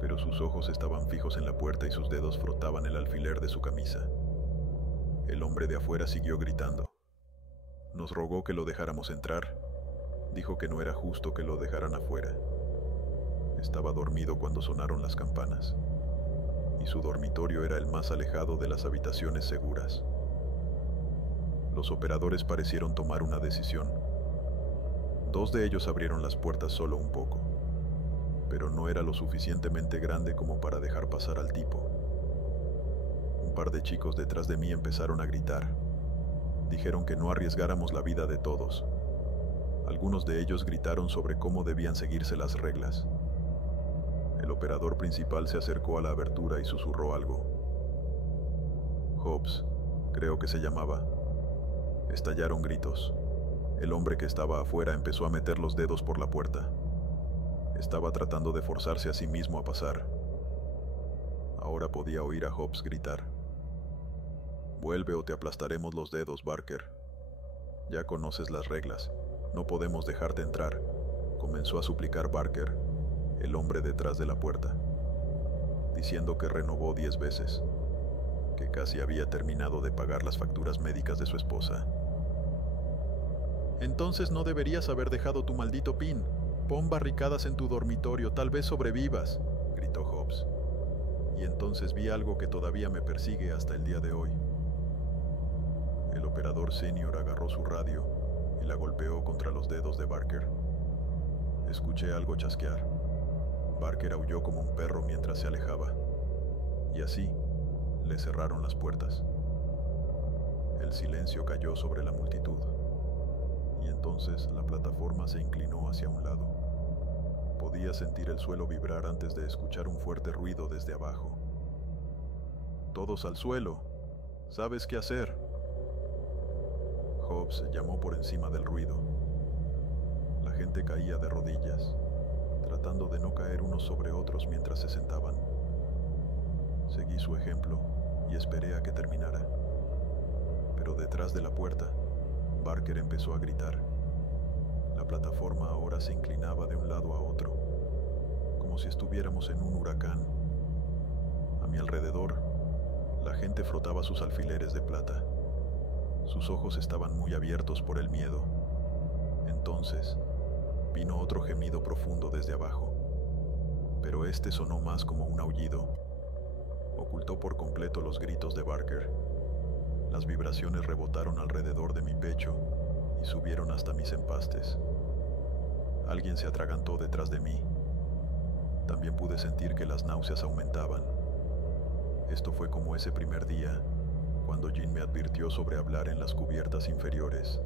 pero sus ojos estaban fijos en la puerta y sus dedos frotaban el alfiler de su camisa. El hombre de afuera siguió gritando. Nos rogó que lo dejáramos entrar. Dijo que no era justo que lo dejaran afuera. Estaba dormido cuando sonaron las campanas, y su dormitorio era el más alejado de las habitaciones seguras. Los operadores parecieron tomar una decisión. 2 de ellos abrieron las puertas solo un poco, pero no era lo suficientemente grande como para dejar pasar al tipo. Un par de chicos detrás de mí empezaron a gritar. Dijeron que no arriesgáramos la vida de todos. Algunos de ellos gritaron sobre cómo debían seguirse las reglas. El operador principal se acercó a la abertura y susurró algo. Hobbs, creo que se llamaba. Estallaron gritos. El hombre que estaba afuera empezó a meter los dedos por la puerta. Estaba tratando de forzarse a sí mismo a pasar. Ahora podía oír a Hobbs gritar. «Vuelve o te aplastaremos los dedos, Barker. Ya conoces las reglas. No podemos dejarte entrar», comenzó a suplicar Barker, el hombre detrás de la puerta, diciendo que renovó 10 veces, que casi había terminado de pagar las facturas médicas de su esposa. «Entonces no deberías haber dejado tu maldito pin. Pon barricadas en tu dormitorio, tal vez sobrevivas», gritó Hobbs. Y entonces vi algo que todavía me persigue hasta el día de hoy. El operador senior agarró su radio y la golpeó contra los dedos de Barker. Escuché algo chasquear. Barker aulló como un perro mientras se alejaba. Y así, le cerraron las puertas. El silencio cayó sobre la multitud. Y entonces la plataforma se inclinó hacia un lado. Podía sentir el suelo vibrar antes de escuchar un fuerte ruido desde abajo. «Todos al suelo. ¿Sabes qué hacer?», Hobbs llamó por encima del ruido. La gente caía de rodillas, tratando de no caer unos sobre otros mientras se sentaban. Seguí su ejemplo y esperé a que terminara. Pero detrás de la puerta, Barker empezó a gritar. La plataforma ahora se inclinaba de un lado a otro, como si estuviéramos en un huracán. A mi alrededor, la gente frotaba sus alfileres de plata. Sus ojos estaban muy abiertos por el miedo. Entonces, vino otro gemido profundo desde abajo, pero este sonó más como un aullido. Ocultó por completo los gritos de Barker. Las vibraciones rebotaron alrededor de mi pecho y subieron hasta mis empastes. Alguien se atragantó detrás de mí. También pude sentir que las náuseas aumentaban. Esto fue como ese primer día, cuando Jean me advirtió sobre hablar en las cubiertas inferiores.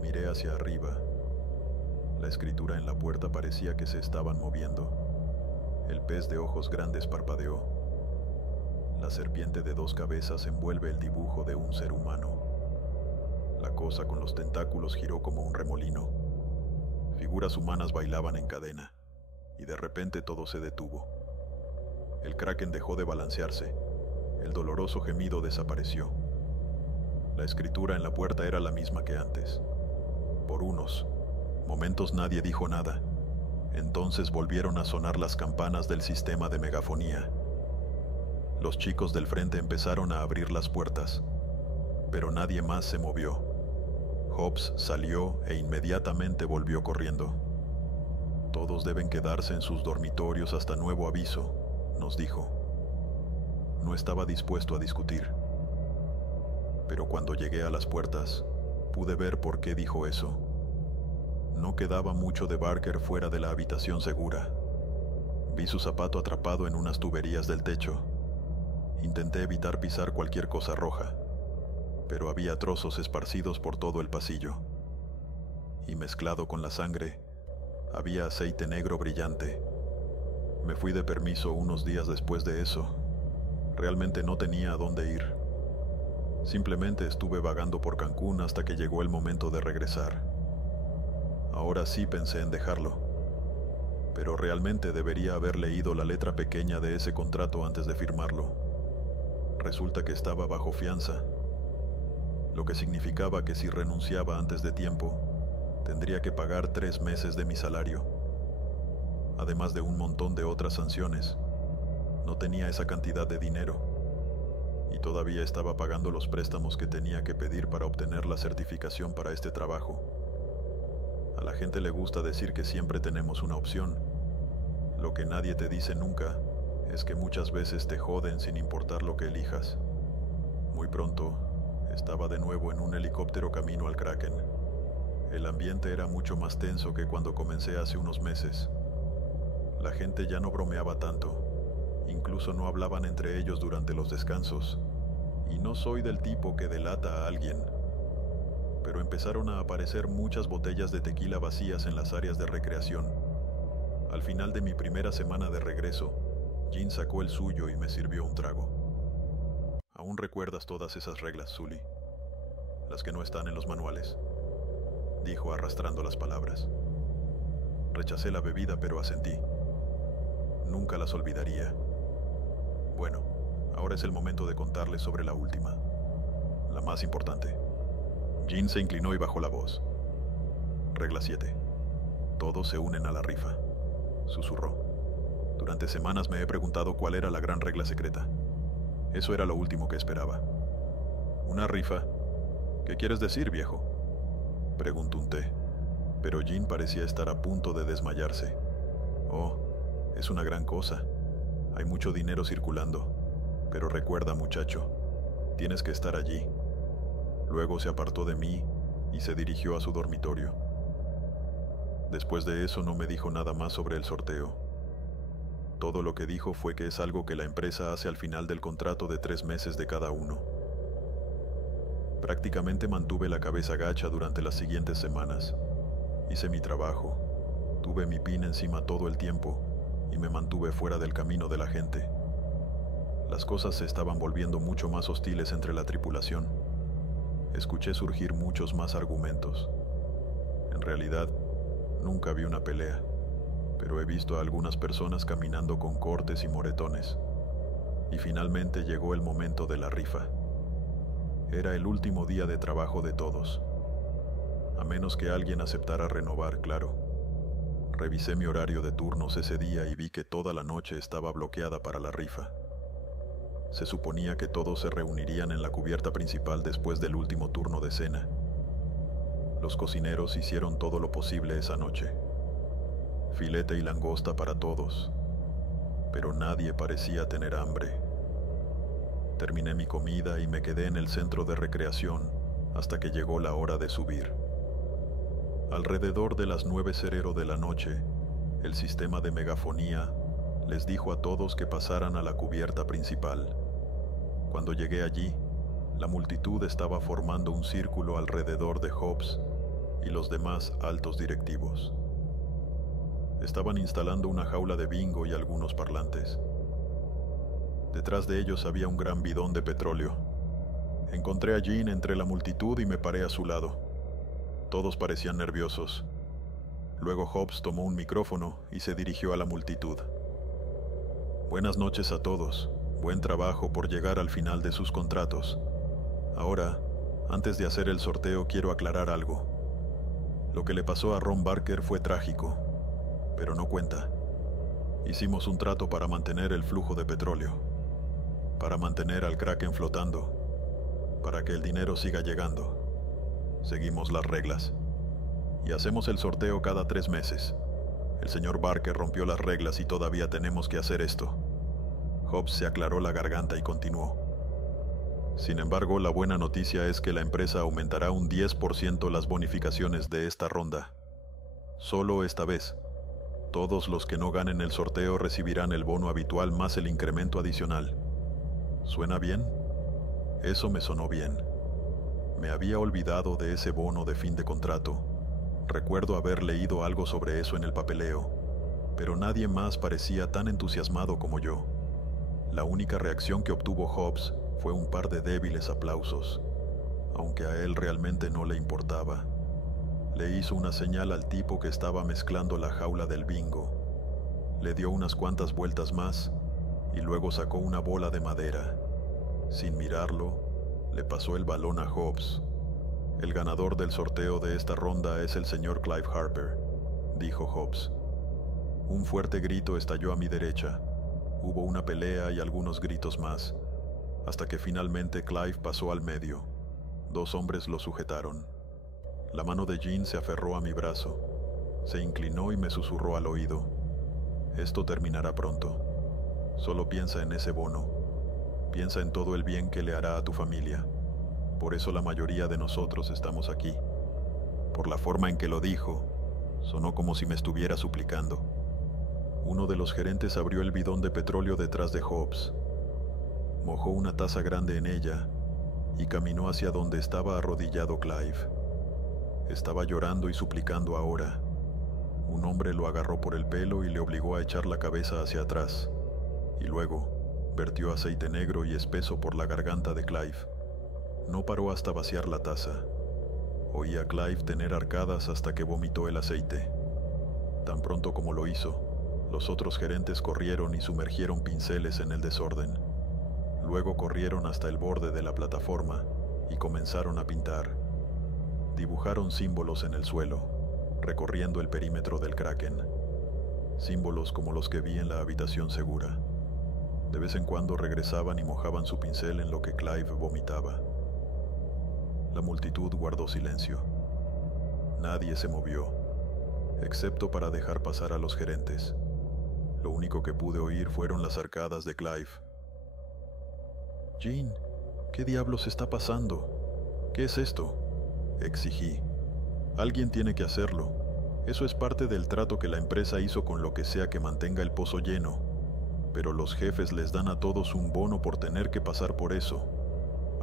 Miré hacia arriba. La escritura en la puerta parecía que se estaban moviendo. El pez de ojos grandes parpadeó. La serpiente de 2 cabezas envuelve el dibujo de un ser humano. La cosa con los tentáculos giró como un remolino. Figuras humanas bailaban en cadena, y de repente todo se detuvo. El kraken dejó de balancearse. El doloroso gemido desapareció. La escritura en la puerta era la misma que antes. Por unos momentos nadie dijo nada. Entonces volvieron a sonar las campanas del sistema de megafonía. Los chicos del frente empezaron a abrir las puertas, pero nadie más se movió. Hobbs salió e inmediatamente volvió corriendo. «Todos deben quedarse en sus dormitorios hasta nuevo aviso», nos dijo. No estaba dispuesto a discutir. Pero cuando llegué a las puertas, pude ver por qué dijo eso. No quedaba mucho de Barker fuera de la habitación segura. Vi su zapato atrapado en unas tuberías del techo. Intenté evitar pisar cualquier cosa roja, pero había trozos esparcidos por todo el pasillo. Y mezclado con la sangre, había aceite negro brillante. Me fui de permiso unos días después de eso. Realmente no tenía a dónde ir. Simplemente estuve vagando por Cancún hasta que llegó el momento de regresar. Ahora sí pensé en dejarlo, pero realmente debería haber leído la letra pequeña de ese contrato antes de firmarlo. Resulta que estaba bajo fianza, lo que significaba que si renunciaba antes de tiempo, tendría que pagar 3 meses de mi salario, además de un montón de otras sanciones. No tenía esa cantidad de dinero, y todavía estaba pagando los préstamos que tenía que pedir para obtener la certificación para este trabajo. A la gente le gusta decir que siempre tenemos una opción. Lo que nadie te dice nunca es que muchas veces te joden sin importar lo que elijas. Muy pronto, estaba de nuevo en un helicóptero camino al Kraken. El ambiente era mucho más tenso que cuando comencé hace unos meses. La gente ya no bromeaba tanto. Incluso no hablaban entre ellos durante los descansos. Y no soy del tipo que delata a alguien. Pero empezaron a aparecer muchas botellas de tequila vacías en las áreas de recreación. Al final de mi primera semana de regreso, Jean sacó el suyo y me sirvió un trago. ¿Aún recuerdas todas esas reglas, Sully? Las que no están en los manuales, dijo arrastrando las palabras. Rechacé la bebida, pero asentí. Nunca las olvidaría. Bueno, ahora es el momento de contarles sobre la última, la más importante. Jean se inclinó y bajó la voz. Regla 7. Todos se unen a la rifa, susurró. Durante semanas me he preguntado cuál era la gran regla secreta. Eso era lo último que esperaba. ¿Una rifa? ¿Qué quieres decir, viejo?, pregunté, pero Jean parecía estar a punto de desmayarse. Oh, es una gran cosa. Hay mucho dinero circulando. Pero recuerda, muchacho, tienes que estar allí. Luego se apartó de mí y se dirigió a su dormitorio. Después de eso no me dijo nada más sobre el sorteo. Todo lo que dijo fue que es algo que la empresa hace al final del contrato de 3 meses de cada uno. Prácticamente mantuve la cabeza gacha durante las siguientes semanas. Hice mi trabajo, tuve mi pin encima todo el tiempo y me mantuve fuera del camino de la gente. Las cosas se estaban volviendo mucho más hostiles entre la tripulación. Escuché surgir muchos más argumentos. En realidad, nunca vi una pelea, pero he visto a algunas personas caminando con cortes y moretones. Y finalmente llegó el momento de la rifa. Era el último día de trabajo de todos. A menos que alguien aceptara renovar, claro. Revisé mi horario de turnos ese día y vi que toda la noche estaba bloqueada para la rifa. Se suponía que todos se reunirían en la cubierta principal después del último turno de cena. Los cocineros hicieron todo lo posible esa noche. Filete y langosta para todos, pero nadie parecía tener hambre. Terminé mi comida y me quedé en el centro de recreación hasta que llegó la hora de subir. Alrededor de las 9:00 de la noche, el sistema de megafonía les dijo a todos que pasaran a la cubierta principal. Cuando llegué allí, la multitud estaba formando un círculo alrededor de Hobbs y los demás altos directivos. Estaban instalando una jaula de bingo y algunos parlantes. Detrás de ellos había un gran bidón de petróleo. Encontré a Jean entre la multitud y me paré a su lado. Todos parecían nerviosos. Luego Hobbs tomó un micrófono y se dirigió a la multitud. Buenas noches a todos. Buen trabajo por llegar al final de sus contratos. Ahora, antes de hacer el sorteo, quiero aclarar algo. Lo que le pasó a Ron Barker fue trágico, pero no cuenta. Hicimos un trato para mantener el flujo de petróleo, para mantener al Kraken flotando, para que el dinero siga llegando. Seguimos las reglas. Y hacemos el sorteo cada 3 meses. El señor Barker rompió las reglas y todavía tenemos que hacer esto. Hobbs se aclaró la garganta y continuó. Sin embargo, la buena noticia es que la empresa aumentará un 10% las bonificaciones de esta ronda. Solo esta vez. Todos los que no ganen el sorteo recibirán el bono habitual más el incremento adicional. ¿Suena bien? Eso me sonó bien. Me había olvidado de ese bono de fin de contrato. Recuerdo haber leído algo sobre eso en el papeleo, pero nadie más parecía tan entusiasmado como yo. La única reacción que obtuvo Hobbs fue un par de débiles aplausos, aunque a él realmente no le importaba. Le hizo una señal al tipo que estaba mezclando la jaula del bingo. Le dio unas cuantas vueltas más y luego sacó una bola de madera. Sin mirarlo, le pasó el balón a Hobbs. El ganador del sorteo de esta ronda es el señor Clive Harper, dijo Hobbs. Un fuerte grito estalló a mi derecha. Hubo una pelea y algunos gritos más, hasta que finalmente Clive pasó al medio. 2 hombres lo sujetaron. La mano de Jean se aferró a mi brazo. Se inclinó y me susurró al oído. Esto terminará pronto. Solo piensa en ese bono. Piensa en todo el bien que le hará a tu familia. Por eso la mayoría de nosotros estamos aquí. Por la forma en que lo dijo, sonó como si me estuviera suplicando. Uno de los gerentes abrió el bidón de petróleo detrás de Hobbs. Mojó una taza grande en ella y caminó hacia donde estaba arrodillado Clive. Estaba llorando y suplicando ahora. Un hombre hombre lo agarró por el pelo y le obligó a echar la cabeza hacia atrás, y luego vertió aceite negro y espeso por la garganta de Clive. No paró hasta vaciar la taza. Oí a Clive tener arcadas hasta que vomitó el aceite. Tan pronto como lo hizo, los otros gerentes corrieron y sumergieron pinceles en el desorden. Luego corrieron hasta el borde de la plataforma y comenzaron a pintar. Dibujaron símbolos en el suelo, recorriendo el perímetro del Kraken. Símbolos como los que vi en la habitación segura. De vez en cuando regresaban y mojaban su pincel en lo que Clive vomitaba. La multitud guardó silencio. Nadie se movió, excepto para dejar pasar a los gerentes. Lo único que pude oír fueron las arcadas de Clive. «Jean, ¿qué diablos está pasando? ¿Qué es esto?», exigí. «Alguien tiene que hacerlo. Eso es parte del trato que la empresa hizo con lo que sea que mantenga el pozo lleno. Pero los jefes les dan a todos un bono por tener que pasar por eso.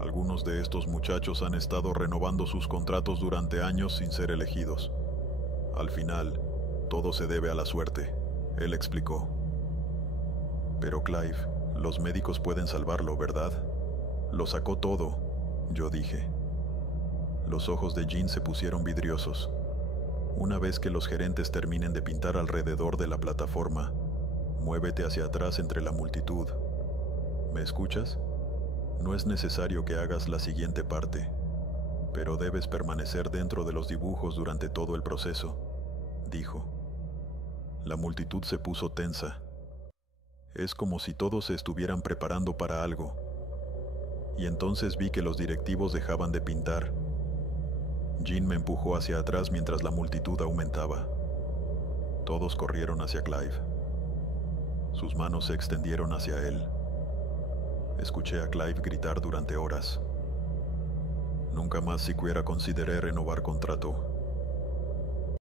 Algunos de estos muchachos han estado renovando sus contratos durante años sin ser elegidos. Al final, todo se debe a la suerte», él explicó. «Pero Clive, los médicos pueden salvarlo, ¿verdad? Lo sacó todo», yo dije. Los ojos de Jean se pusieron vidriosos. «Una vez que los gerentes terminen de pintar alrededor de la plataforma, muévete hacia atrás entre la multitud. ¿Me escuchas? No es necesario que hagas la siguiente parte, pero debes permanecer dentro de los dibujos durante todo el proceso», dijo. La multitud se puso tensa. Es como si todos se estuvieran preparando para algo. Y entonces vi que los directivos dejaban de pintar. Jean me empujó hacia atrás mientras la multitud aumentaba. Todos corrieron hacia Clive. Sus manos se extendieron hacia él. Escuché a Clive gritar durante horas. «Nunca más siquiera consideré renovar contrato.